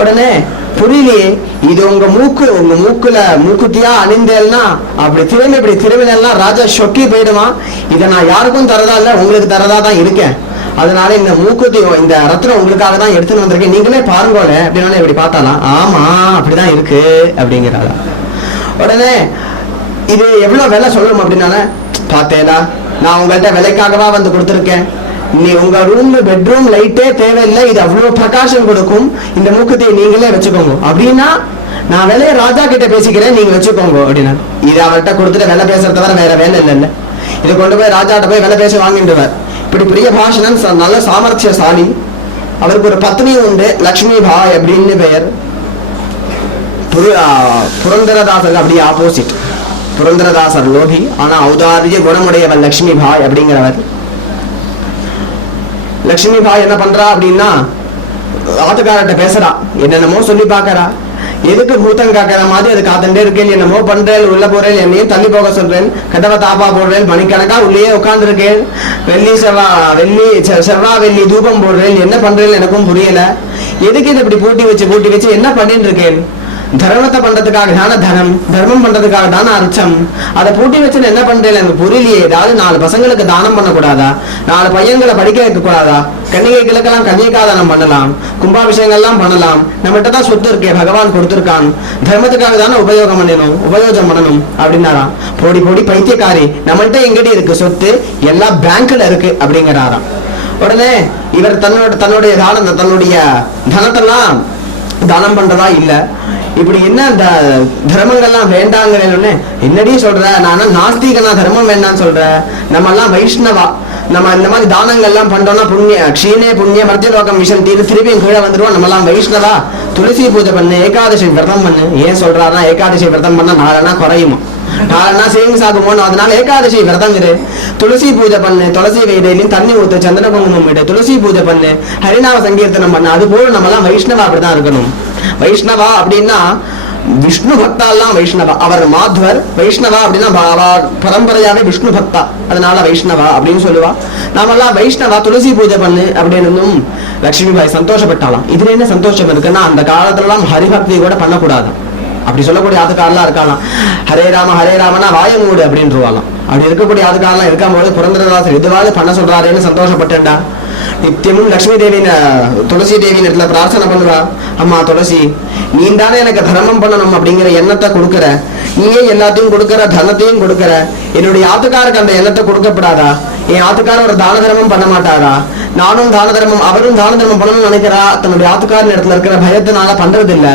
உடனே புரியலையே, இது உங்க மூக்குல மூக்குத்தியா அணிந்தேன்னா அப்படி திரும்பினா ராஜா ஷொக்கி போயிடுமா, இதை நான் யாருக்கும் தரதா இல்ல, உங்களுக்கு தரதா தான் இருக்கேன், அதனால இந்த மூக்குத்தி இந்த ரத்னம் உங்களுக்காக தான் எடுத்துன்னு வந்திருக்கேன், நீங்களே பாருங்கோல அப்படின்னாலே இப்படி பார்த்தாலாம். ஆமா அப்படிதான் இருக்கு அப்படிங்கிறாளா. உடனே இது எவ்வளவு விலை சொல்லணும் அப்படின்னால, பார்த்தேடா நான் உங்கள்கிட்ட விலைக்காகவா வந்து கொடுத்துருக்கேன், நீ உங்க ரூம் பெட்ரூம் லைட்டே தேவையில்லை, இது அவ்வளவு பிரகாசம் கொடுக்கும், இந்த மூக்குத்தியை நீங்களே வச்சுக்கோங்க அப்படின்னா, நான் விலைய ராஜா கிட்ட பேசிக்கிறேன், நீங்க வச்சுக்கோங்க அப்படின்னா. இது அவர்கிட்ட கொடுத்துட்டு விலை பேசுறத தவிர வேற வேலை இல்லைல்ல. இதை கொண்டு போய் ராஜாட்ட போய் விலை பேசி வாங்கிட்டுவார். இப்படி பிரிய பாஷணன் நல்ல சாமர்த்தியசாலி. அவருக்கு ஒரு பத்னியும் உண்டு, லக்ஷ்மி பாய் அப்படின்னு பெயர். புரந்தரதாசர் அப்படி ஆப்போசிட். புரந்தரதாசர் லோபி, ஆனா ஔதாரிய குணமுடையவன் லக்ஷ்மி பாய் அப்படிங்கிறவர். லட்சுமி பாய் என்ன பண்றா அப்படின்னா, ஆத்துக்காரர்கிட்ட பேசுறா, என்னென்னமோ சொல்லி பாக்குறா, எதுக்கு பூத்தம் காக்கிற மாதிரி அது காத்துட்டே இருக்கேன், என்னமோ பண்றேன், உள்ள போறேன், என்னையும் தள்ளி போக சொல்றேன், கதவை தாப்பா போடுறேன், மணிக்கணக்கா உள்ளே உட்கார்ந்து இருக்கேன், செவ்வா வெள்ளி தூபம் போடுறேன், என்ன பண்றேன் எனக்கும் புரியல, எதுக்கு இதை இப்படி பூட்டி வச்சு என்ன பண்ணிட்டு இருக்கேன், தர்மத்தை பண்றதுக்காக தான தனம், தர்மம் பண்றதுக்காக தானே அர்த்தம், அதை பூட்டி வச்சு என்ன பண்றேன் எனக்கு புரியலையே, ஏதாவது 4 பசங்களுக்கு தானம் பண்ணக்கூடாதா, 4 பையன்களை படிக்க வைக்க கூடாதா, கன்னிகைகளுக்கெல்லாம் கன்னிகாதானம் பண்ணலாம், கும்பாபிஷேகங்கள்லாம் பண்ணலாம், நம்மகிட்ட தான் சொத்து இருக்கே, பகவான் கொடுத்திருக்கான், தர்மத்துக்காக தானே உபயோகம் பண்ணணும் அப்படின்னாராம். போடி பைத்தியக்காரி, நம்மகிட்ட எங்கடி இருக்கு சொத்து, எல்லாம் பேங்க்ல இருக்கு அப்படிங்கிறாராம். உடனே இவர் தன்னுடைய தனத்தெல்லாம் தானம் பண்றதா இல்ல, இப்படி என்ன இந்த தர்மங்கள்லாம் வேண்டாங்கிறேன்னு என்னடி சொல்ற, நான் நாஸ்திகனா தர்மம் வேண்டான்னு சொல்ற, நம்ம எல்லாம் வைஷ்ணவா, நம்ம இந்த மாதிரி தானங்கள்லாம் பண்றோம்னா க்ஷீணே புண்ணிய மத்தியலோகம் மிஷன் திருப்பியும் கீழே வந்துருவோம், நம்ம எல்லாம் வைஷ்ணவா, துளசி பூஜை பண்ணு, ஏகாதசி விரதம் பண்ணு. ஏன் சொல்றாருன்னா, ஏகாதசி விரதம் பண்ணா 4 நாள் குறையுமா, 4 நாள் சேவிங்ஸ் ஆகுமோ, அதனால ஏகாதசி விரதம் இரு, துளசி பூஜை பண்ணு, துளசி வெயிலையும் தண்ணி ஊத்து, சந்திர குங்குமம் விடு, துளசி பூஜை பண்ணு, ஹரிநாம சங்கீர்த்தனம் பண்ணு. அது போல நம்ம எல்லாம் வைஷ்ணவா அப்படிதான் இருக்கணும். வைஷ்ணவா அப்படின்னா விஷ்ணு பக்தாலாம் வைஷ்ணவா, அவர் மாத்வர். வைஷ்ணவா அப்படின்னா பரம்பரையாவே விஷ்ணு பக்தா, அதனால வைஷ்ணவா அப்படின்னு சொல்லுவா. நாமெல்லாம் வைஷ்ணவா, துளசி பூஜை பண்ணு அப்படின்னு லட்சுமி பாய் சந்தோஷப்பட்டாலாம். இதுல என்ன சந்தோஷம் இருக்குன்னா, அந்த காலத்துல எல்லாம் ஹரிபக்தி கூட பண்ணக்கூடாது, அப்படி சொல்லக்கூடிய ஆத்துக்காரெல்லாம் இருக்கலாம். ஹரே ராமனா வாய மூடு அப்படின்ட்டுருவாலாம். அப்படி இருக்கக்கூடிய ஆத்துக்காரெல்லாம் இருக்கும்போது புரந்தரதாசர் எதுவாவது பண்ண சொல்றாருன்னு சந்தோஷப்பட்டேன்டா. நித்தியமும் லட்சுமி தேவியின் துளசி தேவியின் இடத்துல பிரார்த்தனை பண்ணுவா, அம்மா துளசி, நீ தானே எனக்கு தர்மம் பண்ணணும் அப்படிங்கிற எண்ணத்தை கொடுக்கற, நீயே எல்லாத்தையும் கொடுக்கற, தனத்தையும் கொடுக்கற, என்னுடைய ஆத்துக்காருக்கு அந்த எண்ணத்தை கொடுக்கப்படாதா, என் ஆத்துக்காரர் ஒரு தான தர்மம் பண்ண மாட்டாரா, நானும் தான தர்மம் அவரும் தான தர்மம் பண்ணணும்னு நினைக்கிறா, தன்னுடைய ஆத்துக்காரன் இடத்துல இருக்கிற பயத்தினால பண்றது இல்ல,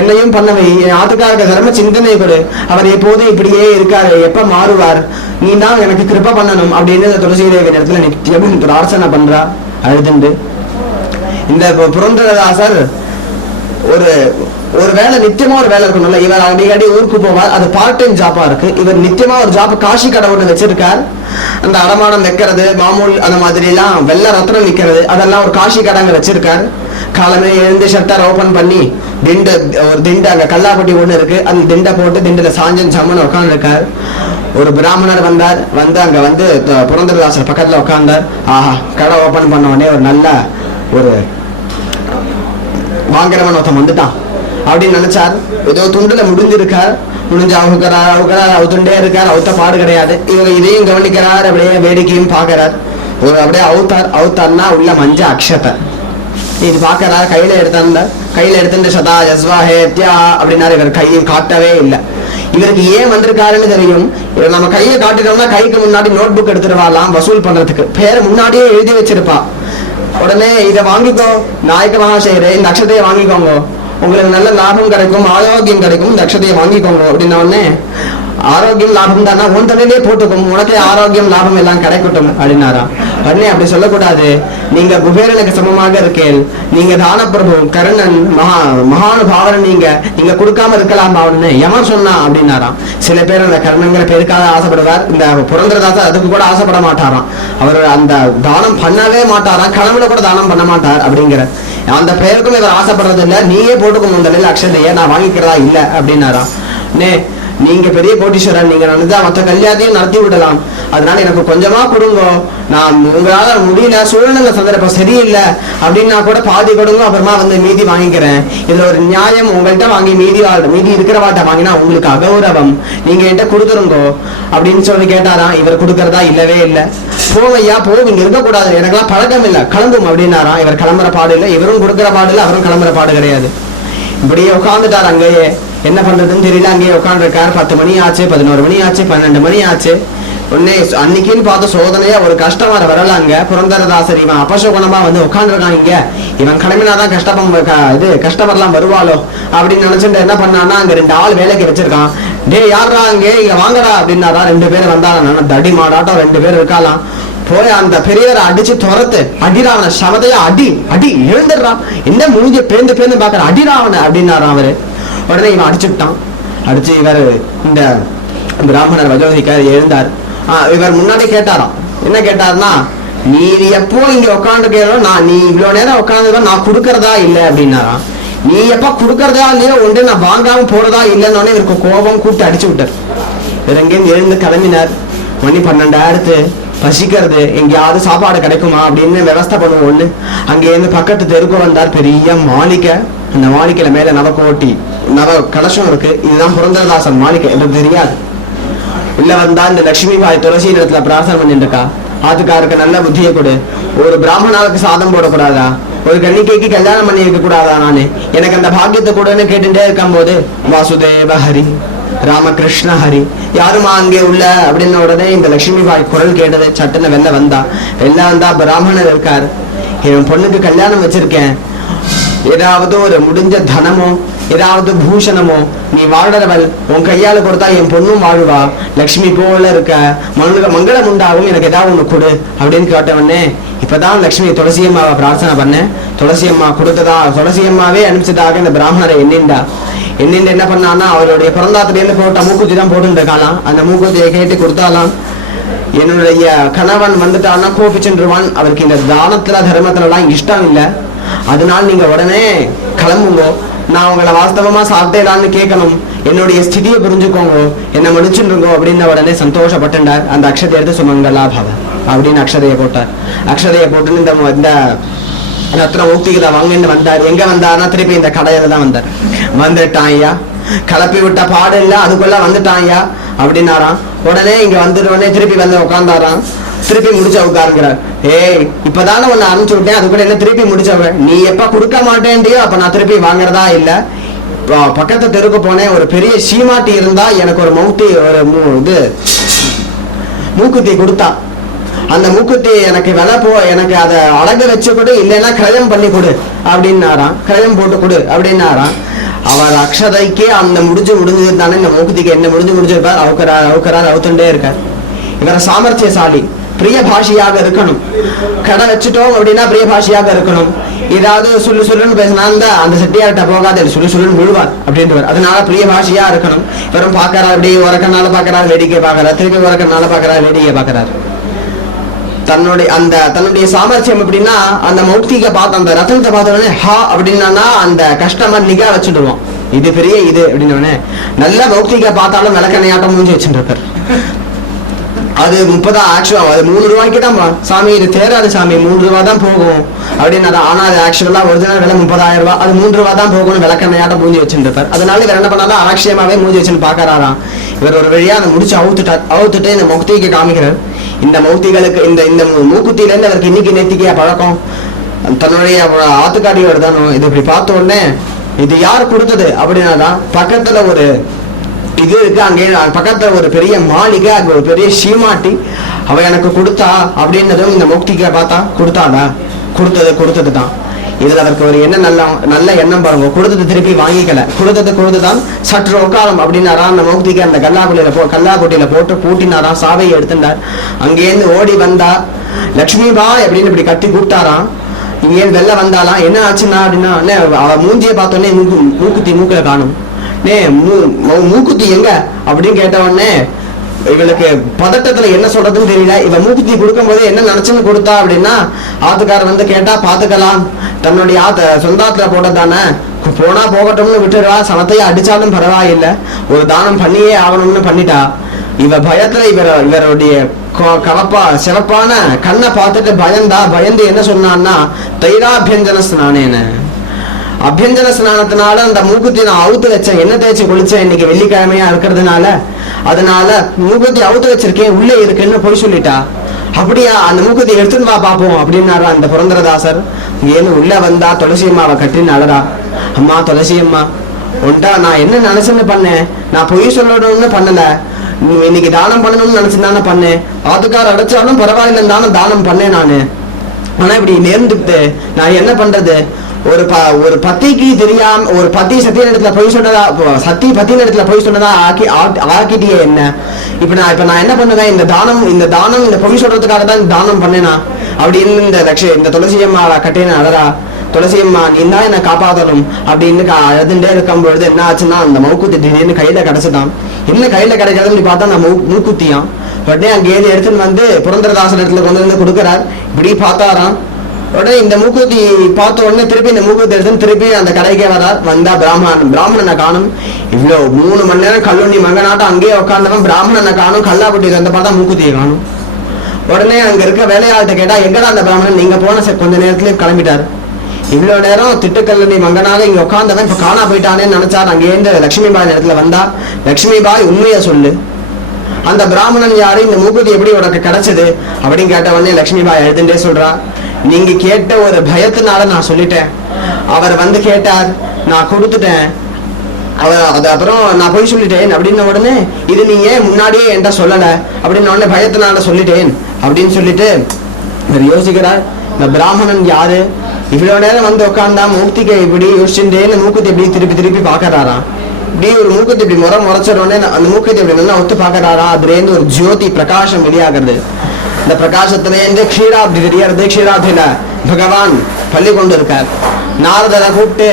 என்னையும் பண்ணவை, என் ஆத்துக்காருக்கு தர்ம சிந்தனை கொடு, அவர் எப்போதும் இப்படியே இருக்காரு, எப்ப மாறுவார், நீ தான் எனக்கு கிருப்ப பண்ணணும் அப்படின்னு துளசி தேவி இடத்துல நித்தியமும் பிரார்த்தனை பண்றா அழுதுண்டு. இந்த புரந்தரதாசர் ஒரு வேலை நித்தியமா ஒரு வேலை இருக்கணும்ல, இவர் அடிக்கடி ஊருக்கு போவார், அது பார்ட் டைம் ஜாப்பா இருக்கு. இவர் நித்தியமா ஒரு ஜாப் காஷி கடை ஒண்ணு வச்சிருக்கார், அந்த அடமானம் வைக்கிறது, மாமூல் அந்த மாதிரி எல்லாம் வெள்ள ரத்னம் விற்கிறது, அதெல்லாம் ஒரு காஷி கடைங்க வச்சிருக்காரு. காலமே எழுந்து ஷட்டர் ஓபன் பண்ணி ஒரு திண்டை அங்க கல்லாப்பட்டி ஒண்ணு இருக்கு, அந்த திண்டை போட்டு திண்டுல சாஞ்சன் சம்மன் உட்கார்ந்து இருக்காரு. ஒரு பிராமணர் வந்து அங்க வந்து புரந்தரதாசர் பக்கத்துல உட்கார்ந்தார். ஆஹா, கடை ஓபன் பண்ண உடனே ஒரு நல்ல ஒரு வாங்குறவன் ஒருத்தன் வந்துட்டான் அப்படின்னு நினைச்சார். ஏதோ துண்டுல முடிஞ்சிருக்கார், முடிஞ்சு அவுத்துண்டே இருக்கார், அவுத்த பாடு கிடையாது. இவங்க இதையும் கவனிக்கிறார், அப்படியே வேடிக்கையும் பாக்குறார். ஒரு அப்படியே அவுத்தார்னா உள்ள மஞ்ச அக்ஷத்தை இது பாக்குறாரு. கையில எடுத்துட்டு சதா ஜஸ்வா ஹேத்யா அப்படின்னாரு. இவர் கையை காட்டவே இல்லை. இவருக்கு ஏன் வந்திருக்காருன்னு தெரியும். இவர் நம்ம கையை காட்டிட்டோம்னா கைக்கு முன்னாடி நோட் புக் எடுத்துருவாலாம் வசூல் பண்றதுக்கு, பேரை முன்னாடியே எழுதி வச்சிருப்பா. உடனே இதை வாங்கிக்கோ நாயக்க மகாசேரே, இந்த அக்ஷதையை வாங்கிக்கோங்க, உங்களுக்கு நல்ல லாபம் கிடைக்கும், ஆரோக்கியம் கிடைக்கும், இந்த அக்ஷதையை வாங்கிக்கோங்க அப்படின்ன உடனே ஆரோக்கியம் லாபம் தானா, உன் தலையிலே போட்டுக்கும், உனக்கே ஆரோக்கியம் லாபம் எல்லாம் கிடைக்கட்டும் அப்படின்னாரா. உடனே அப்படி சொல்லக்கூடாது, நீங்க குபேரனுக்கு சமமாக இருக்கேன், நீங்க தானப்பிரபு கருணன் மகானுபாவன், நீங்க கொடுக்காம இருக்கலாம் அவனு எவன் சொன்னா அப்படின்னாராம். சில பேர் அந்த கர்ணங்கிற பேருக்காக ஆசைப்படுவார். இந்த புரந்தரதாசர் அதுக்கு கூட ஆசைப்பட மாட்டாராம். அவர் அந்த தானம் பண்ணவே மாட்டாராம், கனவுல கூட தானம் பண்ண மாட்டார் அப்படிங்கிற அந்த பெயருக்கும் இவர் ஆசைப்படுறது இல்லை. நீயே போட்டுக்கும் முதலில் அக்ஷதைய, நான் வாங்கிக்கிறதா இல்லை அப்படின்னாராம். நீங்க பெரிய கோட்டீஸ்வரன், நீங்க நினைச்சா மற்ற கல்யாணத்தையும் நடத்தி விடலாம், அதனால எனக்கு கொஞ்சமா கொடுங்க, நான் உங்களால முடியல, சூழ்நிலை சந்தர்ப்பம் சரியில்லை அப்படின்னா கூட பாதி கொடுங்க, அப்புறமா வந்து மீதி வாங்கிக்கிறேன். இதுல ஒரு நியாயம், உங்கள்கிட்ட வாங்கி மீதி இருக்கிறவாட்ட வாங்கினா உங்களுக்கு அகௌரவம், நீங்க என்கிட்ட கொடுத்துருங்கோ அப்படின்னு சொல்லி கேட்டாராம். இவர் கொடுக்கறதா இல்லவே இல்லை. போவையா போ, இங்க இருக்கக்கூடாது, எனக்கெல்லாம் பழக்கம் இல்லை, கிளம்பும் அப்படின்னாராம். இவர் கிளம்புற பாடு இல்லை, இவரும் கொடுக்குற பாடு இல்லை, அவரும் கிளம்புற பாடு கிடையாது. இப்படியே உட்காந்துட்டார் அங்கேயே. என்ன பண்றதுன்னு தெரியல, அங்கேயே உட்காந்துருக்காரு. 10 மணி ஆச்சு, 11 மணி ஆச்சு, 12 மணி ஆச்சு. உடனே அன்னைக்குன்னு பார்த்து சோதனையா ஒரு கஷ்டமா வரல. அங்க புரந்தரதாசர் இவன் அபசகுணமா வந்து உட்காந்துருக்கான். இங்க இவன் கிளம்பினாதான் கஷ்டப்படலாம் வருவாளோ அப்படின்னு நினைச்சுட்டு என்ன பண்ணான்னா, அங்க 2 ஆள் வேலைக்கு வச்சிருக்கான். டே யாரா இங்க வாங்கடா அப்படின்னாரா. 2 பேர் வந்தாலும் தடி மாடாட்டம் 2 பேர் இருக்காலாம். போய் அந்த பெரியவரை அடிச்சு துரத்து, அடிராவன சமதையா அடி அடி எழுந்துடுறான். என்ன முடிஞ்ச பேந்து பாக்குற, அடிராவன அப்படின்னாராம் அவரு. உடனே இவன் அடிச்சுட்டான். அடிச்சு இவர் இந்த பிராமணர் வஜோதிக்கார் எழுந்தார். இவர் முன்னாடி கேட்டாராம். என்ன கேட்டாருன்னா, நீ எப்போ இங்க உட்காந்துருக்கோ, நீ இவ்வளவு நேரம் உட்காந்து நான் கொடுக்கறதா இல்லை அப்படின்னாராம். நீ எப்ப கொடுக்கறதா இல்லையோ ஒன்று நான் வாங்காம போறதா இல்லைன்னு இவருக்கு கோபம் கூப்பிட்டு அடிச்சு விட்டார். இவர் எங்கேருந்து எழுந்து கிளம்பினார். மணி 12 ஆயிரத்து, பசிக்கிறது, எங்கேயாவது சாப்பாடு கிடைக்குமா அப்படின்னு விவஸ்தை பண்ணுவோம்னு அங்கேருந்து பக்கத்து தெருக்கு வந்தார். பெரிய மாளிகை, அந்த மாளிகையில மேல நவ கலசம் இருக்கு. இதுதான் புரந்தரதாசன் மாளிகை என்று தெரியாது. உள்ள வந்தா இந்த லட்சுமி பாய் துளசி இடத்துல பிரார்த்தனை பண்ணிட்டு இருக்கா. ஆத்துக்காருக்கு நல்ல புத்தியை கொடு, ஒரு பிராமணாவுக்கு சாதம் போடக்கூடாதா, ஒரு கன்னிகைக்கு கல்யாணம் பண்ணி இருக்க கூடாதா, நானு எனக்கு அந்த பாக்கியத்தை கூடன்னு கேட்டுட்டே இருக்கும் போது வாசுதேவ ஹரி ராமகிருஷ்ண ஹரி யாருமா அங்கே உள்ள அப்படின்னு உடனே இந்த லட்சுமி பாய் குரல் கேட்டது. சட்டுன்னு வெளில வந்தா பிராமணர் இருக்காரு. என் பொண்ணுக்கு கல்யாணம் வச்சிருக்கேன், ஏதாவது ஒரு முடிஞ்ச தனமோ ஏதாவது பூஷணமோ நீ வாழ்றவள், உன் கையால கொடுத்தா என் பொண்ணும் வாழ்வா, லட்சுமி போல இருக்க, மங்களம் உண்டாகும், எனக்கு ஏதாவது ஒண்ணு கொடு அப்படின்னு கேட்டவொடனே இப்பதான் லட்சுமி துளசி அம்மாவை பிரார்த்தனை பண்ணேன். துளசி அம்மா கொடுத்ததா, துளசி அம்மாவே அனுப்பிச்சதாக இந்த பிராமணரை எண்ணிண்டு என்ன பண்ணான்னா, அவருடைய பிறந்தாத்திலேருந்து போட்ட மூக்குத்தி தான் போட்டு இருக்காளாம். அந்த மூக்குத்தியை கேட்டு கொடுத்தாலாம். என்னுடைய கணவன் வந்துட்டான்னா கோபிச்சுருவான், அவருக்கு இந்த தானத்துல தர்மத்துல எல்லாம் இஷ்டம் இல்லை, அதனால நீங்க உடனே கிளம்புங்க, நான் உங்களை வாஸ்தவமா சாப்பிட்டேடான்னு கேட்கணும், என்னுடைய ஸ்திதியை புரிஞ்சுக்கோங்க, என்ன மன்னிச்சுருங்க அப்படின்னு உடனே சந்தோஷப்பட்டுண்டார். அந்த அக்ஷதை எடுத்து சுமங்கலா பவ அப்படின்னு அக்ஷதையை போட்டார். அக்ஷதையை போட்டுன்னு இந்த ரத்ன ஊக்திகளை வாங்கிட்டு வந்தார். எங்க வந்தார்னா திருப்பி இந்த கடையில தான் வந்தார். வந்துட்டான் ஐயா, கலப்பி விட்ட பாடு இல்ல, அதுக்குள்ள வந்துட்டான் ஐயா அப்படின்னாராம். உடனே இங்க வந்துடுவனே திருப்பி வந்து உட்கார்ந்தாராம். திருப்பி முடிச்ச உட்காருங்கிறார். ஏய் இப்பதானே ஒன்னு அனுப்பிச்சு விட்டேன், அது கூட என்ன திருப்பி முடிச்சவ, நீ எப்ப கொடுக்க மாட்டேன்டியோ அப்ப நான் திருப்பி வாங்குறதா இல்ல. பக்கத்து தெருக்கு போனேன், ஒரு பெரிய சீமாட்டி இருந்தா எனக்கு ஒரு மவுட்டி ஒரு மூக்குத்தி கொடுத்தா. அந்த மூக்குத்தி எனக்கு விலை எனக்கு அதை அழக வச்சு கொடு, இல்லைன்னா கிரயம் பண்ணி கொடு அப்படின்னாராம். கிரயம் போட்டு கொடு அப்படின்னாராம். அவர் அக்ஷதைக்கே அந்த முடிஞ்சது தானே இந்த மூக்குத்திக்கு என்ன முடிஞ்சிருப்பார். அவுத்துட்டே இருக்கார். இவர சாமர்த்தியசாலி, பிரிய பாஷையாக இருக்கணும். கடை வச்சுட்டோம் அப்படின்னா பிரிய பாஷையாக இருக்கணும். ஏதாவது சொல்லுன்னு பேசினா அந்த செட்டியார்கிட்ட போகாது, சொல்லுன்னு விழுவார் அப்படின்றவர். அதனால பிரிய பாஷையா இருக்கணும். இவரும் பாக்குறாரு, அப்படியே உறக்கனால பாக்குறாரு, வேடிக்கை பாக்குறாரு, திருப்பி உறக்கனால பாக்குறாரு, வேடிக்கை பாக்குறாரு. தன்னுடைய சாமர்த்தியம் எப்படின்னா, அந்த மௌக்திக பார்த்த அந்த ரத்தனத்தை பார்த்தோடனே ஹா அப்படின்னா அந்த கஸ்டமர் நிகா வச்சுடுவோம், இது பெரிய இது அப்படின்னு. நல்ல மௌக்திக பார்த்தாலும் விளக்கணையாட்டம் மூஞ்சி வச்சுருக்காரு. அது 30 ஆக்சுவலா அது 3 ரூபாய்க்கு தான் சாமி, இது தேராது சாமி, 3 ரூபா தான் போகும் அப்படின்னு. ஆனா அது ஆக்சுவலா ஒரிஜினல் விலை 30,000 ரூபாய், அது 3 ரூபா தான் போகணும் விளக்கண்ணையாட்டம் மூஞ்சி வச்சுருப்பார். அதனால இவர் என்ன பண்ணாலும் அலட்சியமாவே மூஞ்சி வச்சுன்னு பாக்குறாராம். இவர் ஒரு வழியா அதை முடிச்சு அவுத்துட்டு இந்த மௌக்திக்கு காமிக்கிறார். இந்த மௌக்திகளுக்கு இந்த மூக்குத்தில இருந்து அவருக்கு இன்னைக்கு நேத்திக்கே பழக்கம். தன்னுடைய ஆத்துக்காடியோட தானோ இது இப்படி பார்த்த உடனே இது யார் கொடுத்தது அப்படின்னாதான் பக்கத்துல ஒரு இது இருக்கு, அங்கே பக்கத்துல ஒரு பெரிய மாளிகை, அங்க ஒரு பெரிய சீமாட்டி அவ எனக்கு கொடுத்தா அப்படின்னதும் இந்த மௌக்திக பார்த்தா கொடுத்ததுதான். இதுல அவருக்கு ஒரு என்ன நல்ல எண்ணம் பாருங்க, கொடுத்தது திருப்பி வாங்கிக்கல, கொடுத்துதான் சற்று உட்காரம் அப்படின்னாராம். அந்த மௌக்திக்கு அந்த கல்லாக்குட்டியில போட்டு பூட்டினாராம், சாவையை எடுத்துட்டார். அங்கேருந்து ஓடி வந்தா லட்சுமி பாய் அப்படின்னு இப்படி கட்டி கூப்பிட்டாராம். இங்கேருந்து வெளில வந்தாலாம். என்ன ஆச்சுன்னா அப்படின்னா, அவ மூஞ்சியை பார்த்தோன்னே மூக்குத்தி மூக்குல காணும். மூக்குத்தி எங்க அப்படின்னு கேட்ட உடனே இவளுக்கு பதட்டத்துல என்ன சொல்றதுன்னு தெரியல. இவ மூக்குத்தி கொடுக்கும் போது என்ன நினைச்சுன்னு கொடுத்தா அப்படின்னா, ஆத்துக்காரர் வந்து கேட்டா பாத்துக்கலாம், தன்னுடைய சொந்தாத்துல போட்டதானே, போனா போகட்டும்னு விட்டுருவா, சனத்தையே அடிச்சாலும் பரவாயில்லை, ஒரு தானம் பண்ணியே ஆகணும்னு பண்ணிட்டா. இவ பயத்துல இவருடைய சிறப்பான கண்ணை பார்த்துட்டு பயந்து என்ன சொன்னான்னா, தைராபியஞ்சன ஸ்நானேன, அபியஞ்சன ஸ்நானத்தினால அந்த மூக்குத்தி நான் அவுத்து வச்சேன், என்ன தேய்ச்சி குளிச்சேன், இன்னைக்கு வெள்ளிக்கிழமையா இருக்கிறதுனால, அதனால மூக்குத்தி அவுத்து வச்சிருக்கேன், உள்ளே இருக்குன்னு போய் சொல்லிட்டா. அப்படியா, அந்த மூக்குத்தி எடுத்துன்னு வா பாப்போம் அப்படின்னாரா அந்த புரந்தரதாசர். ஏன்னு உள்ள வந்தா துளசி அம்மாவை கட்டின்னு அழறா. அம்மா துளசி அம்மா, உன்டா நான் என்ன நினைச்சுன்னு பண்ணேன், நான் பொய் சொல்லணும்னு பண்ணல, இன்னைக்கு தானம் பண்ணணும்னு நினைச்சுதானே பண்ணேன், ஆத்துக்கார அடைச்சாலும் பரவாயில்லைன்னு தானம் பண்ணேன் நானு. ஆனா இப்படி நேர்ந்துட்டு நான் என்ன பண்றது, ஒரு பத்திக்கு தெரியாம ஒரு பத்தி சத்திய இடத்துல போய் சொன்னதா, பத்தின இடத்துல போய் சொன்னதா ஆக்கிட்டியே என்ன. இப்ப நான் என்ன பண்ணுவேன், இந்த தானம் இந்த பொய் சொல்றதுக்காக தான் இந்த தானம் பண்ணேனா அப்படின்னு இந்த துளசியம்மா கட்டேன அழறா. துளசியம்மா நீ தான் என்னை காப்பாற்றணும் அப்படின்னு அழுதுண்டே இருக்கும் பொழுது என்ன ஆச்சுன்னா, அந்த மூக்குத்தி திடீர்னு கையில கிடைச்சுதான். என்ன கையில கிடைக்கிறதுன்னு பார்த்தா அந்த மூக்குத்தியாம். உடனே அங்கேயிருந்து எடுத்துன்னு வந்து புரந்தரதாசன் இடத்துல கொண்டு வந்து கொடுக்குறார். இப்படி பார்த்தாராம். உடனே இந்த மூக்குத்தி பார்த்த உடனே திருப்பி இந்த மூக்குத்தி எடுத்து திருப்பி அந்த கடைக்கே வரார். வந்தா பிராமணனை காணும். இவ்வளவு 3 மணி நேரம் கல்லுண்ணி மங்கனாட்டம் அங்கேயே உட்கார்ந்தவன் பிராமணனை காணும். கல்லாக்குட்டி வந்து பார்த்தா மூக்குத்தியை காணும். உடனே அங்க இருக்க வேலையாள்கிட்ட கேட்டா, எங்கடா அந்த பிராமணன், நீங்க போன கொஞ்ச நேரத்திலேயே கிளம்பிட்டாரு, இவ்வளவு நேரம் திட்டுக்கல்லி மங்கனாக இங்க உட்கார்ந்தவன் இப்ப காணா போயிட்டானேன்னு நினைச்சார். அங்கேருந்து லட்சுமி பாய் இடத்துல வந்தா. லட்சுமி பாய் உண்மைய சொல்லு, அந்த பிராமணன் யாரு, இந்த மூக்குத்தி எப்படி உனக்கு கிடைச்சது அப்படின்னு கேட்ட உடனே லட்சுமி பாய் எழுதுண்டே சொல்றா, நீங்க கேட்ட ஒரு பயத்தினால நான் சொல்லிட்டேன், அவர் வந்து கேட்டார், நான் கொடுத்துட்டேன், அப்புறம் நான் போய் சொல்லிட்டேன் அப்படின்ன உடனே, இது நீங்க முன்னாடியே என்கிட்ட சொல்லல அப்படின்னு உடனே பயத்தினால சொல்லிட்டேன் அப்படின்னு சொல்லிட்டு யோசிக்கிறார். இந்த பிராமணன் யாரு, இவ்வளவு நேரம் வந்து உட்காந்தா மூக்குத்திக்கு இப்படி யோசிச்சுட்டே மூக்குத்தி இப்படி திருப்பி பாக்கறாராம். இப்படி ஒரு மூக்குத்தி இப்படி முறைச்ச உடனே அந்த மூக்குத்தி இப்படி நல்லா ஒத்து பாக்கறாரா. அதுல இருந்து ஒரு ஜோதி பிரகாசம் வெளியாகிறது. இந்த பிரகாசத்திலேருந்து க்ஷீராப்தி தெரியறது. க்ஷீராப்தியில பகவான் பள்ளி கொண்டு இருக்கார். நாரதரை கூப்பிட்டு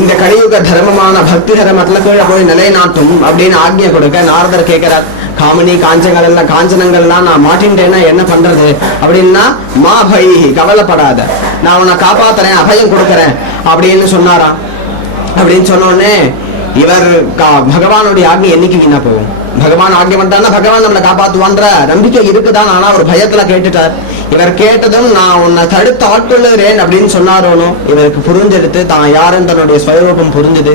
இந்த கலியுக தர்மமான பக்தி தர்மத்துல கீழே போய் நிலைநாட்டும் அப்படின்னு ஆக்ஞை கொடுக்க நாரதர் கேட்கிறார். காமினி காஞ்சனங்கள்லாம் நான் மாட்டின்றேன்னா என்ன பண்றது அப்படின்னா, மா பை கவலைப்படாத, நான் உன்னை காப்பாத்துறேன், அபயம் கொடுக்கறேன் அப்படின்னு சொன்னாராம். அப்படின்னு சொன்ன உடனே இவர் பகவானுடைய ஆக்ஞை என்னைக்கு வீணா போகும், பகவான் ஆக்ஞை பண்ணிட்டான்னா பகவான் நம்மளை காப்பாத்துவான்ற நம்பிக்கை இருக்குதான். ஆனா ஒரு பயத்துல கேட்டுட்டார். இவர் கேட்டதும் நான் உன்னை தடுத்து ஆட்கொள்ளுறேன் அப்படின்னு சொன்னாரோனோ இவருக்கு புரிஞ்செடுத்து தான் யாருன்னு தன்னுடைய ஸ்வரூபம் புரிஞ்சுது.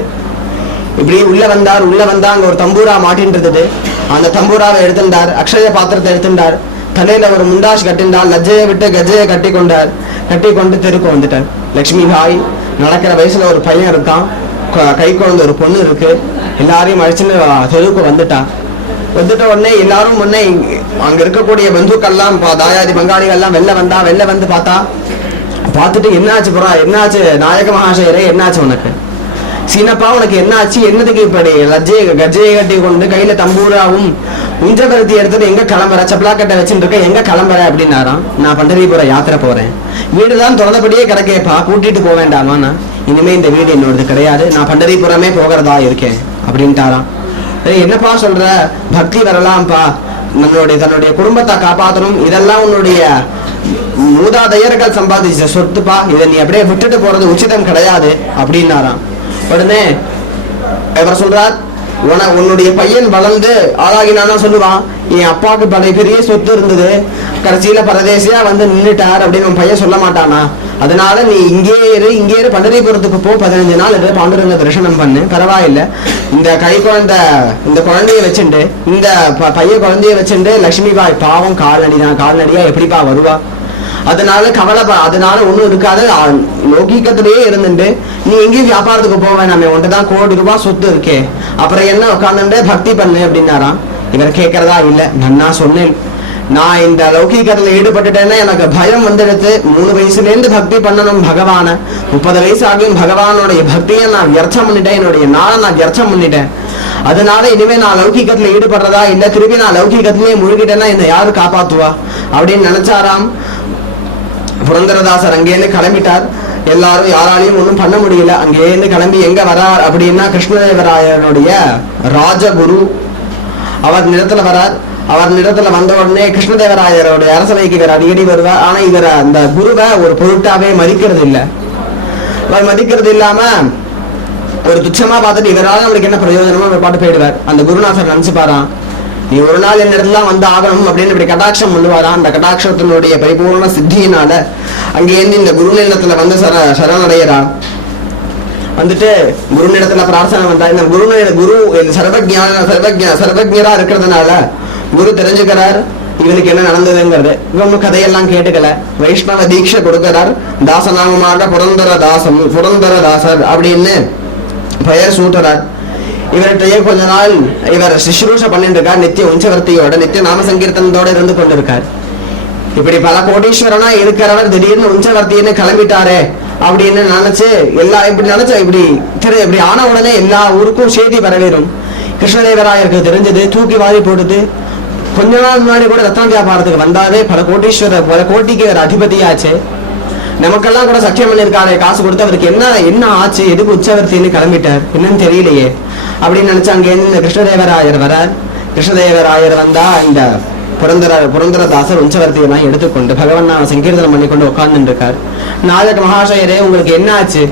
இப்படி உள்ள வந்தா அங்க ஒரு தம்பூரா மாட்டின்றது. அந்த தம்பூராவை எடுத்துட்டார். அக்ஷய பாத்திரத்தை எடுத்துட்டார். தலையில ஒரு முண்டாஷ் கட்டிண்டார். லஜ்ஜையை விட்டு கஜையை கட்டி கொண்டு தெருக்கு வந்துட்டார். லட்சுமி பாய் நடக்கிற வயசுல ஒரு பையன் இருக்கான், கை குழந்தை ஒரு பொண்ணு இருக்கு. எல்லாரையும் அழைச்சுன்னு தெருவுக்கு வந்துட்டா. வந்துட்ட உடனே எல்லாரும் முன்னே அங்க இருக்கக்கூடிய பந்துக்கள்லாம் தாயாதி பங்காளிகள்லாம் வெளில வந்து பார்த்துட்டு என்னாச்சு நாயக மகாசயரே, என்னாச்சு உனக்கு சீனப்பா, உனக்கு என்னாச்சு, என்னதுக்கு இப்படி கஜையை கட்டி கொண்டு கையில தம்பூராவும் உஞ்சபரத்தி எடுத்துட்டு எங்க கிளம்புற, சப்பலாக்கட்டை வச்சுட்டு இருக்க, எங்க கிளம்புற அப்படின்னாராம். நான் பண்டரிபுரம் யாத்திரை போறேன், வீடுதான் திறந்தபடியே கிடக்கேப்பா, கூட்டிட்டு போக வேண்டாமா, நான் இனிமே இந்த வீடு என்னோடது கிடையாது, நான் பண்டரிபுரமே போகிறதா இருக்கேன் அப்படின்ட்டாராம். என்னப்பா சொல்ற, பக்தி வரலாம்ப்பா, தன்னுடைய குடும்பத்தை காப்பாற்றணும், இதெல்லாம் உன்னுடைய மூதாதையர்கள் சம்பாதிச்ச சொத்துப்பா, இதை நீ அப்படியே விட்டுட்டு போறது உச்சிதம் கிடையாது அப்படின்னாராம். உடனே இவர் சொல்றார், உன்னுடைய பையன் வளர்ந்து ஆளாகினானா சொல்லுவான், என் அப்பாவுக்கு பெரிய சொத்து இருந்தது, கடைசியில பரதேசியா வந்து நின்றுட்டார் அப்படின்னு உன் பையன் சொல்ல மாட்டானா, அதனால நீ இங்கே இரு பண்டரிபுரத்துக்கு போ, 15 நாள் இரு, பாண்டுரங்க தரிசனம் பண்ணு, பரவாயில்ல, இந்த குழந்தைய வச்சுட்டு இந்த பையன் குழந்தைய வச்சுட்டு லட்சுமி பாய் பாவம் கால்நடியா எப்படிப்பா வருவா, அதனால ஒண்ணும் இருக்காது, லௌகீகத்திலேயே இருந்துட்டு நீ எங்கேயும் வியாபாரத்துக்கு போக வேணாமே, ஒன்றுதான் ₹1,00,00,000 சொத்து இருக்கே, அப்புறம் என்ன உட்காந்துட்டு பக்தி பண்ணு அப்படின்னாராம். இவர் கேட்கறதா இல்ல, நன்னா சொன்னேன், நான் இந்த லௌகீகத்துல ஈடுபட்டுட்டேன்னா எனக்கு பயம் வந்துடுது. 3 வயசுல இருந்து பக்தி பண்ணணும் பகவான, 30 வயசு ஆகியும் பகவானுடைய பக்தியை நான் வியர்த்தம் பண்ணிட்டேன், என்னுடைய நாளை நான் வியர்த்தம் பண்ணிட்டேன். அதனால இனிமே நான் லௌகீகத்துல ஈடுபடுறதா இல்ல திருப்பி நான் லௌகீகத்திலேயே முழுகிட்டேன்னா என்னை யாரு காப்பாத்துவா அப்படின்னு நினைச்சாராம். புரந்தரதாசர் அங்கேருந்து கிளம்பிட்டார். எல்லாரும் யாராலையும் ஒன்றும் பண்ண முடியல. அங்கேருந்து கிளம்பி எங்க வரார் அப்படின்னா கிருஷ்ணதேவராயனுடைய ராஜகுரு அவர் நிலத்துல வரார். அவர் நிலத்துல வந்த உடனே கிருஷ்ணதேவராயருடைய அரசவைக்கு இவர் அடிக்கடி வருவார். ஆனா இவர் அந்த குருவை ஒரு பொருட்டாவே மதிக்கிறது இல்லை. அவர் மதிக்கிறது இல்லாம ஒரு துச்சமா பார்த்துட்டு இவரால் அவருக்கு என்ன பிரயோஜனமோ அவர் பாட்டு போயிடுவார். அந்த குருநாதர் நினைச்சுப்பாராம், நீ ஒரு நாள் என் இடத்துல வந்து ஆகணும் அப்படின்னு இப்படி கடாட்சம் பண்ணுவாரா. அந்த கடாட்சத்தினுடைய பரிபூர்ண சித்தியினால அங்கேருந்து இந்த குருநிலத்துல வந்து சரணடையறா. வந்துட்டு குருநிலத்துல பிரார்த்தனை வந்தா. இந்த குரு சர்வஜரா இருக்கிறதுனால குரு தெரிஞ்சுக்கிறார் இவனுக்கு என்ன நடந்ததுங்கிறது. இவங்க கதையெல்லாம் கேட்டுக்கல. வைஷ்ணவ தீட்சை கொடுக்கிறார். தாசநாமமாக புரந்தரதாசர் அப்படின்னு பெயர் சூட்டுறார். இவர்கிட்டயே கொஞ்ச நாள் இவர் சுஷ்ரூஷ பண்ணிட்டு இருக்கார். நித்திய உஞ்சவர்த்தியோட நித்திய நாம சங்கீர்த்தனத்தோட இருந்து கொண்டிருக்கார். இப்படி பல கோடீஸ்வரனா இருக்கிறவர் திடீர்னு உஞ்சவர்த்தின்னு கிளம்பிட்டாரே அப்படின்னு நினைச்சு இப்படி ஆன உடனே எல்லா ஊருக்கும் செய்தி வரவேறும். கிருஷ்ணதேவராயருக்கு தெரிஞ்சது, தூக்கி வாரி போடுது. கொஞ்ச நாள் முன்னாடி கூட ரத்ன வியாபாரத்துக்கு வந்தாலே பல கோட்டிக்கு ஒரு அதிபதியாச்சு. நமக்கெல்லாம் கூட சத்தியம் பண்ணிருக்காரு காசு கொடுத்து. அவருக்கு என்ன ஆச்சு, எதுக்கு உச்சவர்த்தின்னு கிளம்பிட்டார் என்னன்னு தெரியலையே அப்படின்னு நினைச்சு அங்கேருந்து இந்த கிருஷ்ணதேவராயர் வரார். கிருஷ்ணதேவராயர் வந்தா இந்த புரந்தரதாசர் உச்சவர்த்தியெல்லாம் எடுத்துக்கொண்டு பகவான் நாம சங்கீர்த்தனம் பண்ணி கொண்டு உட்கார்ந்துட்டு இருக்கார். நாயக மகாசயரே உங்களுக்கு என்ன ஆச்சு,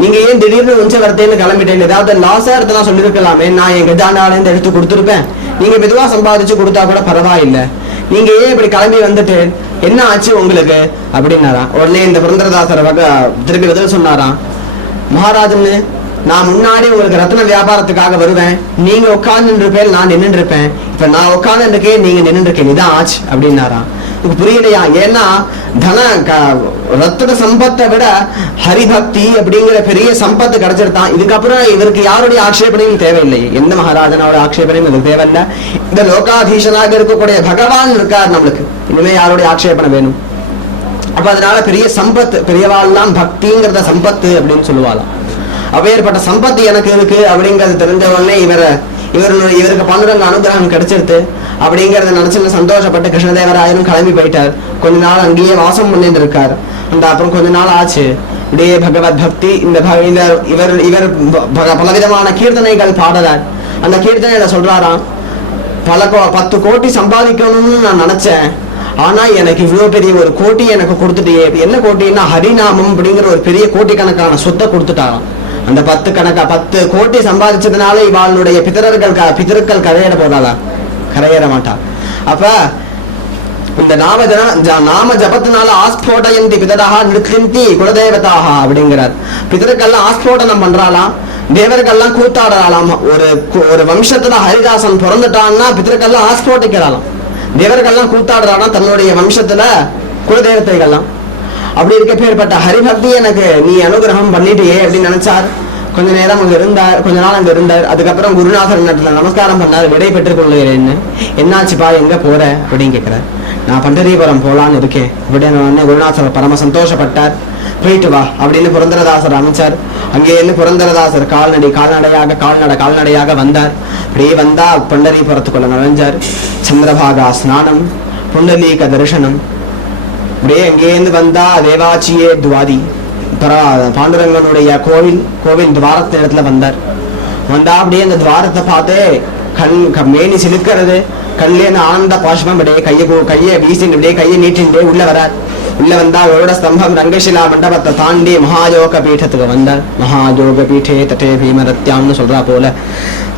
நீங்க ஏன் திடீர்னு உஞ்சவர்த்தின்னு கிளம்பிட்டேன், ஏதாவது லாஸா இருந்தெல்லாம் சொல்லிருக்கலாமே, நான் எங்க கஜாண்டால இருந்து எடுத்து கொடுத்துருப்பேன், நீங்க மெதுவா சம்பாதிச்சு கொடுத்தா கூட பரவாயில்லை, நீங்க ஏன் இப்படி கிளம்பி வந்துட்டு என்ன ஆச்சு உங்களுக்கு அப்படின்னாராம். உடனே இந்த புரந்தரதாசர் திருப்பி பதில் சொன்னாராம், மகாராஜன்னு நான் முன்னாடி உங்களுக்கு ரத்ன வியாபாரத்துக்காக வருவேன், நீங்க உட்கார்ந்து இருப்பேன், நான் நின்று இருப்பேன், இப்ப நான் உட்கார்ந்து இருக்கேன், நீங்க நின்று இருக்கேன், இதான் ஆச்சு அப்படின்னாராம். புரியலையா, ஏன்னா ரத்தின சம்பத்தை விட ஹரிபக்தி அப்படிங்கிற பெரிய சம்பத்து கிடைச்சிருத்தான். இதுக்கப்புறம் இவருக்கு யாருடைய ஆட்சேபனையும் தேவையில்லை, எந்த மகாராஜனோட ஆட்சேபனையும் இவருக்கு தேவையில்லை. இந்த லோகாதீசனாக இருக்கக்கூடிய பகவான் இருக்கார், நம்மளுக்கு இனிமே யாருடைய ஆட்சேபனை வேணும். அப்ப அதனால பெரிய சம்பத்து, பெரியவாள்லாம் பக்திங்கிறத சம்பத்து அப்படின்னு சொல்லுவாளாம். அப்பேற்பட்ட சம்பத்து எனக்கு இருக்கு அப்படிங்கறது தெரிஞ்ச உடனே இவருக்கு பாண்டுரங்க அனுகிரகம் கிடைச்சிருது அப்படிங்கறத நினைச்சு சந்தோஷப்பட்டு கிருஷ்ணதேவராயரும் கிளம்பி போயிட்டார். கொஞ்ச நாள் அங்கேயே வாசம் பண்ணிட்டு இருக்கார். அந்த அப்புறம் கொஞ்ச நாள் ஆச்சு, இப்படியே பகவத் பக்தி இவர் பலவிதமான கீர்த்தனைகள் பாடுறார். அந்த கீர்த்தனையில சொல்றாராம், 10 கோடி சம்பாதிக்கணும்னு நான் நினைச்சேன், ஆனா எனக்கு இவ்வளவு பெரிய ஒரு கோட்டி எனக்கு கொடுத்துட்டே. என்ன கோட்டின்னா ஹரிநாமம் அப்படிங்கிற ஒரு பெரிய கோட்டிக்கணக்கான சொத்தை கொடுத்துட்டாராம். அந்த 10 கோட்டி சம்பாதிச்சதுனால இவாளுடைய பிதர்கள் கரையேற போதாளா, கரையேற மாட்டா. அப்ப இந்த நாம ஜபத்தினால ஆஸ்போடயந்தி பிதராக நிறுத்தி குலதேவதாக அப்படிங்கிறார். பிதர்கள்லாம் ஆஸ்போடனம் பண்றாளாம், தேவர்கள்லாம் கூத்தாடலாம். ஒரு வம்சத்துல ஹரிதாசன் பிறந்துட்டான்னா பிதர்கள்லாம் ஆஸ்போட்டிக்கிறாளாம், தேவர்கள்லாம் கூத்தாடுறானா தன்னுடைய வம்சத்துல குலதேவத்தைகள்லாம். அப்படி இருக்க பேர்பட்ட ஹரிபக்தி எனக்கு நீ அனுகிரகம் பண்ணிட்டியே அப்படின்னு நினைச்சார். கொஞ்ச நேரம் அங்க இருந்தார், கொஞ்ச நாள் அங்க இருந்தார். அதுக்கப்புறம் குருநாதர் இடத்துல நமஸ்காரம் பண்ணார், விடை பெற்றுக் கொள்ளுகிறேன்னு. என்னாச்சுப்பா, எங்க போற அப்படின்னு கேட்கிறார். நான் பண்டரிபுரம் போலான்னு இருக்கேன் அப்படின்னு குருநாதர் பரம சந்தோஷப்பட்டார். போயிட்டு வா அப்படின்னு புரந்தரதாசர் அமைச்சார். அங்கே இருந்து புரந்தரதாசர் கால்நடையாக வந்தார். அப்படியே வந்தா பண்டரிபுரத்துக்குள்ள நுழைஞ்சார். சந்திரபாகா ஸ்நானம், புண்டலீக தரிசனம். அப்படியே அங்கேருந்து வந்தா தேவாச்சியே துவாதி பாண்டுரங்கனுடைய கோவில் துவாரத்து இடத்துல வந்தார். வந்தா அப்படியே அந்த துவாரத்தை பார்த்து மேனி சிலுக்கிறது, கண்லேருந்து ஆனந்த பாஷ்பம். அப்படியே கையை வீசிட்டு அப்படியே கையை நீட்டின்டே உள்ள வரார். உள்ள வந்தா அவரோட ஸ்தம்பம் ரங்கசிலா மண்டபத்தை தாண்டி மகாயோக பீட்டத்துக்கு வந்தார். மகாயோக பீட்டே தட்டே பீமரத்யான்னு சொல்றா போல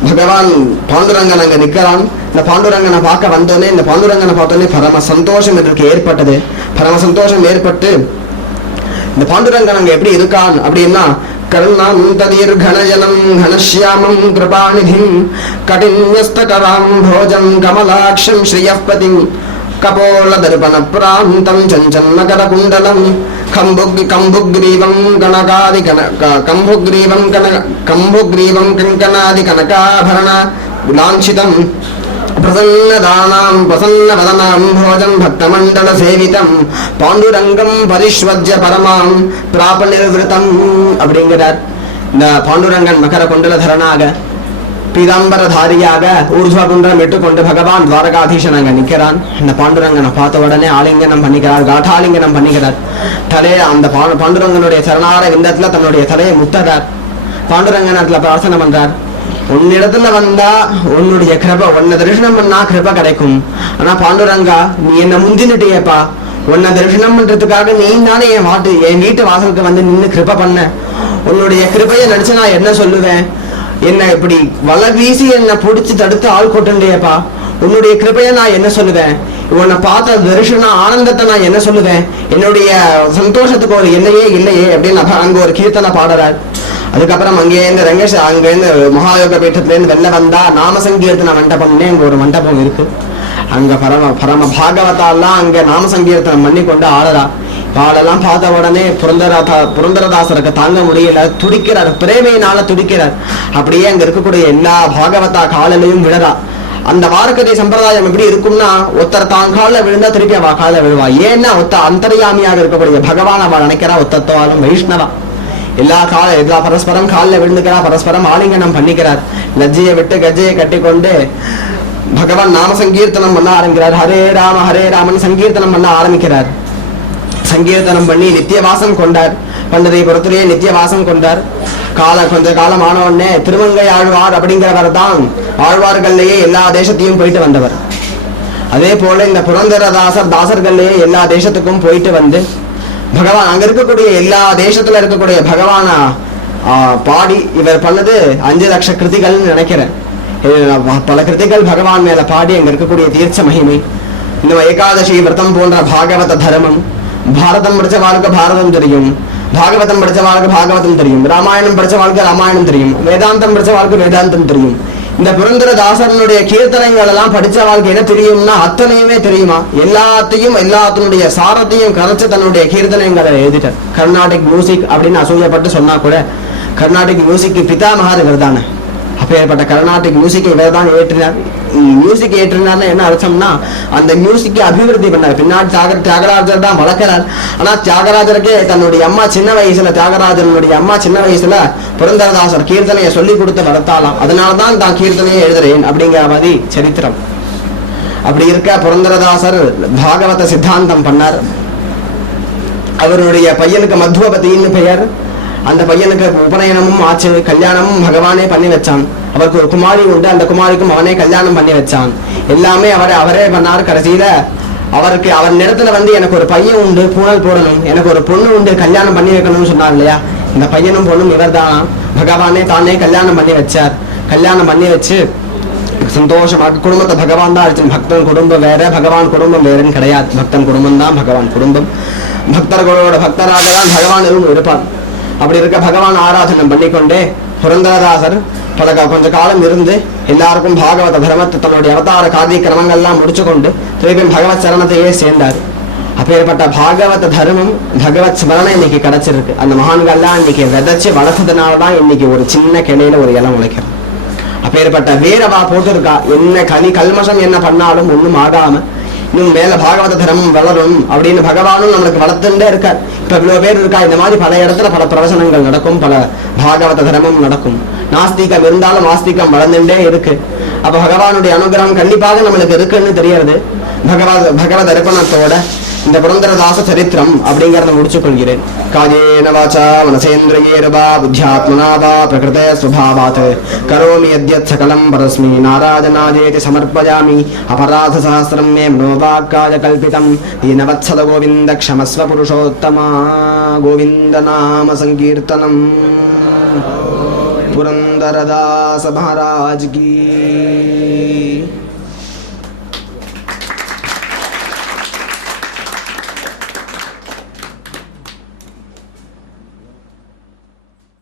பகவான் பாண்டுரங்கன் அங்க நிக்கிறான். இந்த பாண்டுரங்கனை பார்க்க வந்தோடனே, இந்த பாண்டுரங்கனை பார்த்தோன்னே பரம சந்தோஷம் இதற்கு ஏற்பட்டது. பரம சந்தோஷம் ஏற்பட்டு இந்த பாண்டுரங்கன் அங்க எப்படி இருக்கான் அப்படின்னா, கர்ணம் ததீர்கணஜனம் கணஷ்யாமம் கிருபாநிதிம் கடின்யஸ்தகராம் போஜம் கமலாட்சம் ஸ்ரீயப்பதிம் கபோல தர்பண பிராந்தம் சஞ்சன்மகர குண்டலம் கம்புக்ரீவம் கனகாதி கம்புக்ரீவம் கங்கனாதி கனகாபரண லாஞ்சிதம் பிரசன்னதானாம் பிரசன்னவதனாம் போஜம் பக்தமண்டல சேவிதம் பாண்டுரங்கம் பரிஷ்வஜ்ய பரமாம் பிராப நிர்விருத்தம் அப்படிங்கிறார். இந்த பாண்டுரங்கன் மகர குண்டலதரனாக பீதாம்பரதாரியாக ஊர்துவகுன்றம் இட்டுக்கொண்டு பகவான் துவாரகாதீசன் அங்க நிக்கிறான். அந்த பாண்டுரங்கனை பார்த்த உடனே ஆலிங்கனம் பண்ணிக்கிறார், காட்டாலிங்கனம் பண்ணிக்கிறார். தலையை அந்த பாண்டுரங்கனுடைய சரணார விந்தத்துல தன்னுடைய தலையை முத்தறார். பாண்டுரங்கனத்துல பிரார்த்தனை பண்றார், உன்னிடத்துல வந்தா உன்னுடைய கிருபை, உன்னை தரிசனம் பண்ணா கிருபை கிடைக்கும். ஆனா பாண்டுரங்கா நீ என்ன முந்தினுட்டியப்பா, உன்னை தரிசனம் பண்றதுக்காக நீ தானே என் வீட்டு வாசலுக்கு வந்து நின்று கிருபை பண்ண. உன்னுடைய கிருபையை நினைச்சு நான் என்ன சொல்லுவேன், என்ன இப்படி வலை வீசி என்னை பிடிச்சி தடுத்து ஆள் கொட்டுண்டியப்பா, உன்னுடைய கிருபையை நான் என்ன சொல்லுவேன், உன்னை பார்த்த தரிசன ஆனந்தத்தை நான் என்ன சொல்லுவேன், என்னுடைய சந்தோஷத்துக்கு ஒரு எல்லையே இல்லையே அப்படின்னு அங்க ஒரு கீர்த்தனை பாடுறார். அதுக்கப்புறம் அங்கேருந்து ரங்கேஷ் அங்கேருந்து மகாயோக பீட்டத்திலேருந்து வெளில வந்தா நாம சங்கீர்த்தன மண்டபம்னே அங்க ஒரு மண்டபம் இருக்கு. அங்க பரம பாகவதாலாம் அங்க நாம சங்கீர்த்தனம் பண்ணி கொண்டு ஆடறா. பாடெல்லாம் பார்த்த உடனே புரந்தரதாசருக்கு தாங்க முடியல, துடிக்கிறார், பிரேமையினால துடிக்கிறார். அப்படியே அங்க இருக்கக்கூடிய எல்லா பாகவதா காலிலையும் விழறா. அந்த வாரக்கதை சம்பிரதாயம் எப்படி இருக்கும்னா, ஒருத்தர் தான் காலில் விழுந்தா திருப்பி அவ காலில் விழுவா. ஏன்னா ஒத்த அந்தர்யாமியாக இருக்கக்கூடிய பகவான் அவள் நினைக்கிறா, ஒத்தத்துவாலும் வைஷ்ணவா எல்லா பரஸ்பரம் காலில் விழுந்துக்கிறா, பரஸ்பரம் ஆலிங்கனம் பண்ணிக்கிறார். லஜ்ஜையை விட்டு கஜ்ஜையை கட்டி கொண்டு பகவான் நாம சங்கீர்த்தனம் பண்ண ஆரம்பிக்கிறார். ஹரே ராமன் சங்கீர்த்தனம் பண்ண ஆரம்பிக்கிறார். சங்கீர்த்தனம் பண்ணி நித்தியவாசம் கொண்டார். பண்டரிபுரத்திலேயே நித்தியவாசம் கொண்டார். கொஞ்ச காலம் ஆன உடனே திருமங்கை ஆழ்வார் அப்படிங்கிறவர் தான் ஆழ்வார்கள்லயே எல்லா தேசத்தையும் போயிட்டு வந்தவர். அதே போல இந்த தாசர்கள்லயே எல்லா தேசத்துக்கும் போயிட்டு வந்து பகவான் அங்க இருக்கக்கூடிய எல்லா தேசத்துல இருக்கக்கூடிய பகவான பாடி இவர் பண்ணது 5 லட்ச கிருதிகள்னு நினைக்கிறேன். பல கிருதிகள் பகவான் மேல பாடி அங்க இருக்கக்கூடிய தீர்ச்ச மகிமை, இந்த ஏகாதசி விரதம் போன்ற பாகவத தர்மம். பாரதம் படிச்ச வாழ்க்கை பாரதம் தெரியும், பாகவதம் படிச்ச வாழ்க்கை பாகவதம் தெரியும், ராமாயணம் படிச்ச வாழ்க்கை ராமாயணம் தெரியும், வேதாந்தம் படிச்ச வாழ்க்கை வேதாந்தம் தெரியும். இந்த புரந்தரதாசனுடைய கீர்த்தனைகள் எல்லாம் படிச்ச வாழ்க்கை என்ன தெரியும்னா அத்தனையுமே தெரியுமா, எல்லாத்தினுடைய சாரத்தையும் கரைச்சு தன்னுடைய கீர்த்தனைகளை எழுதிட்டார். கர்நாடிக் மியூசிக் அப்படின்னு அசூயப்பட்டு சொன்னா கூட கர்நாடிக் மியூசிக் பிதாமகர் இவர் தானே. அப்பேற்பட்ட கர்நாடிக் மியூசிக்கை இவர் தான் ஏற்றினார். மியூசிக் ஏற்றினார்னு என்ன அர்த்தம்னா அந்த மியூசிக்கை அபிவிருத்தி பண்ணார். பின்னாடி தியாகராஜர் தான் வளர்க்கிறார். ஆனா தியாகராஜருக்கே தன்னுடைய அம்மா சின்ன வயசுல, தியாகராஜனுடைய அம்மா சின்ன வயசுல புரந்தரதாசர் கீர்த்தனையை சொல்லி கொடுத்து வளர்த்தாலாம். அதனால்தான் தான் கீர்த்தனையை எழுதுறேன் அப்படிங்கிற மாதிரி சரித்திரம். அப்படி இருக்க புரந்தரதாசர் பாகவத சித்தாந்தம் பண்ணார். அவருடைய பையனுக்கு மத்வபதினு பெயர். அந்த பையனுக்கு உபநயனமும் ஆச்சு, கல்யாணமும் பகவானே பண்ணி வச்சான். அவருக்கு ஒரு குமாரி உண்டு, அந்த குமாரிக்கும் அவனே கல்யாணம் பண்ணி வச்சான். எல்லாமே அவரே பண்ணார். கடைசியில அவர் நேரத்துல வந்து எனக்கு ஒரு பையன் உண்டு, பூனல் போடணும், எனக்கு ஒரு பொண்ணு உண்டு, கல்யாணம் பண்ணி வைக்கணும்னு சொன்னார் இல்லையா. இந்த பையனும் பொண்ணும் இவர் தானா, பகவானே தானே கல்யாணம் பண்ணி வச்சார். கல்யாணம் பண்ணி வச்சு சந்தோஷமாக குடும்பத்தை பகவான் தான் அடிச்சு. பக்தன் குடும்பம் வேற, பகவான் குடும்பம் வேறுன்னு கிடையாது. பக்தன் குடும்பம் தான் பகவான் குடும்பம். பக்தர்களோட பக்தராக தான் பகவான் இருப்பான். அப்படி இருக்க பகவான் ஆராதனம் பண்ணிக்கொண்டே புரந்தரதாசர் கொஞ்ச காலம் இருந்து எல்லாருக்கும் பாகவத தர்மத்தை தன்னுடைய அவதார காரிய கிரமங்கள்லாம் முடிச்சு கொண்டு திருப்பி பகவத் சரணத்தையே சேர்ந்தார். அப்பேற்பட்ட பாகவத தர்மம், பகவத் ஸ்மரணம் இன்னைக்கு கிடைச்சிருக்கு. அந்த மகான்கள்லாம் இன்னைக்கு விதைச்சு வளர்த்ததுனாலதான் இன்னைக்கு ஒரு சின்ன கிளையில ஒரு இலம் உழைக்கிறோம். அப்பேற்பட்ட வேறவா போட்டிருக்கா. என்ன கல்மஷம் என்ன பண்ணாலும் ஒண்ணும் ஆகாம இன்னும் மேல பாகவத தர்மம் வளரும் அப்படின்னு பகவானும் நம்மளுக்கு வளர்த்துட்டே இருக்கார். இப்ப இவ்வளவு பேர் இருக்கா. இந்த மாதிரி பல இடத்துல பல பிரவசனங்கள் நடக்கும், பல பாகவத தர்மம் நடக்கும். நாஸ்திகம் இருந்தாலும் ஆஸ்திகம் வளர்ந்துட்டே இருக்கு. அப்ப பகவானுடைய அனுகிரகம் கண்டிப்பாக நம்மளுக்கு இருக்குன்னு தெரியறது. பகவத் அர்ப்பணத்தோட இந்த புரந்தரதாச சரித்திரம் அப்படிங்கறத முடிச்சு கொள்கிறேன். காயேன வாசா மனசேந்திரியேர்வா புத்தியாத்மனா வா பிரகிருதே ஸ்வபாவாத் கரோமி யத்யத் சகலம் பரஸ்மை நாராஜனாஜேதி சமர்ப்பயாமி. அபராத சஹஸ்ரம் மே மனோவாக்காய கல்பிதம். தீனவத்சல கோவிந்த க்ஷமஸ்வ புருஷோத்தமா. கோவிந்த நாம சங்கீர்த்தனம். புரந்தரதாச மகாராஜ் கீ.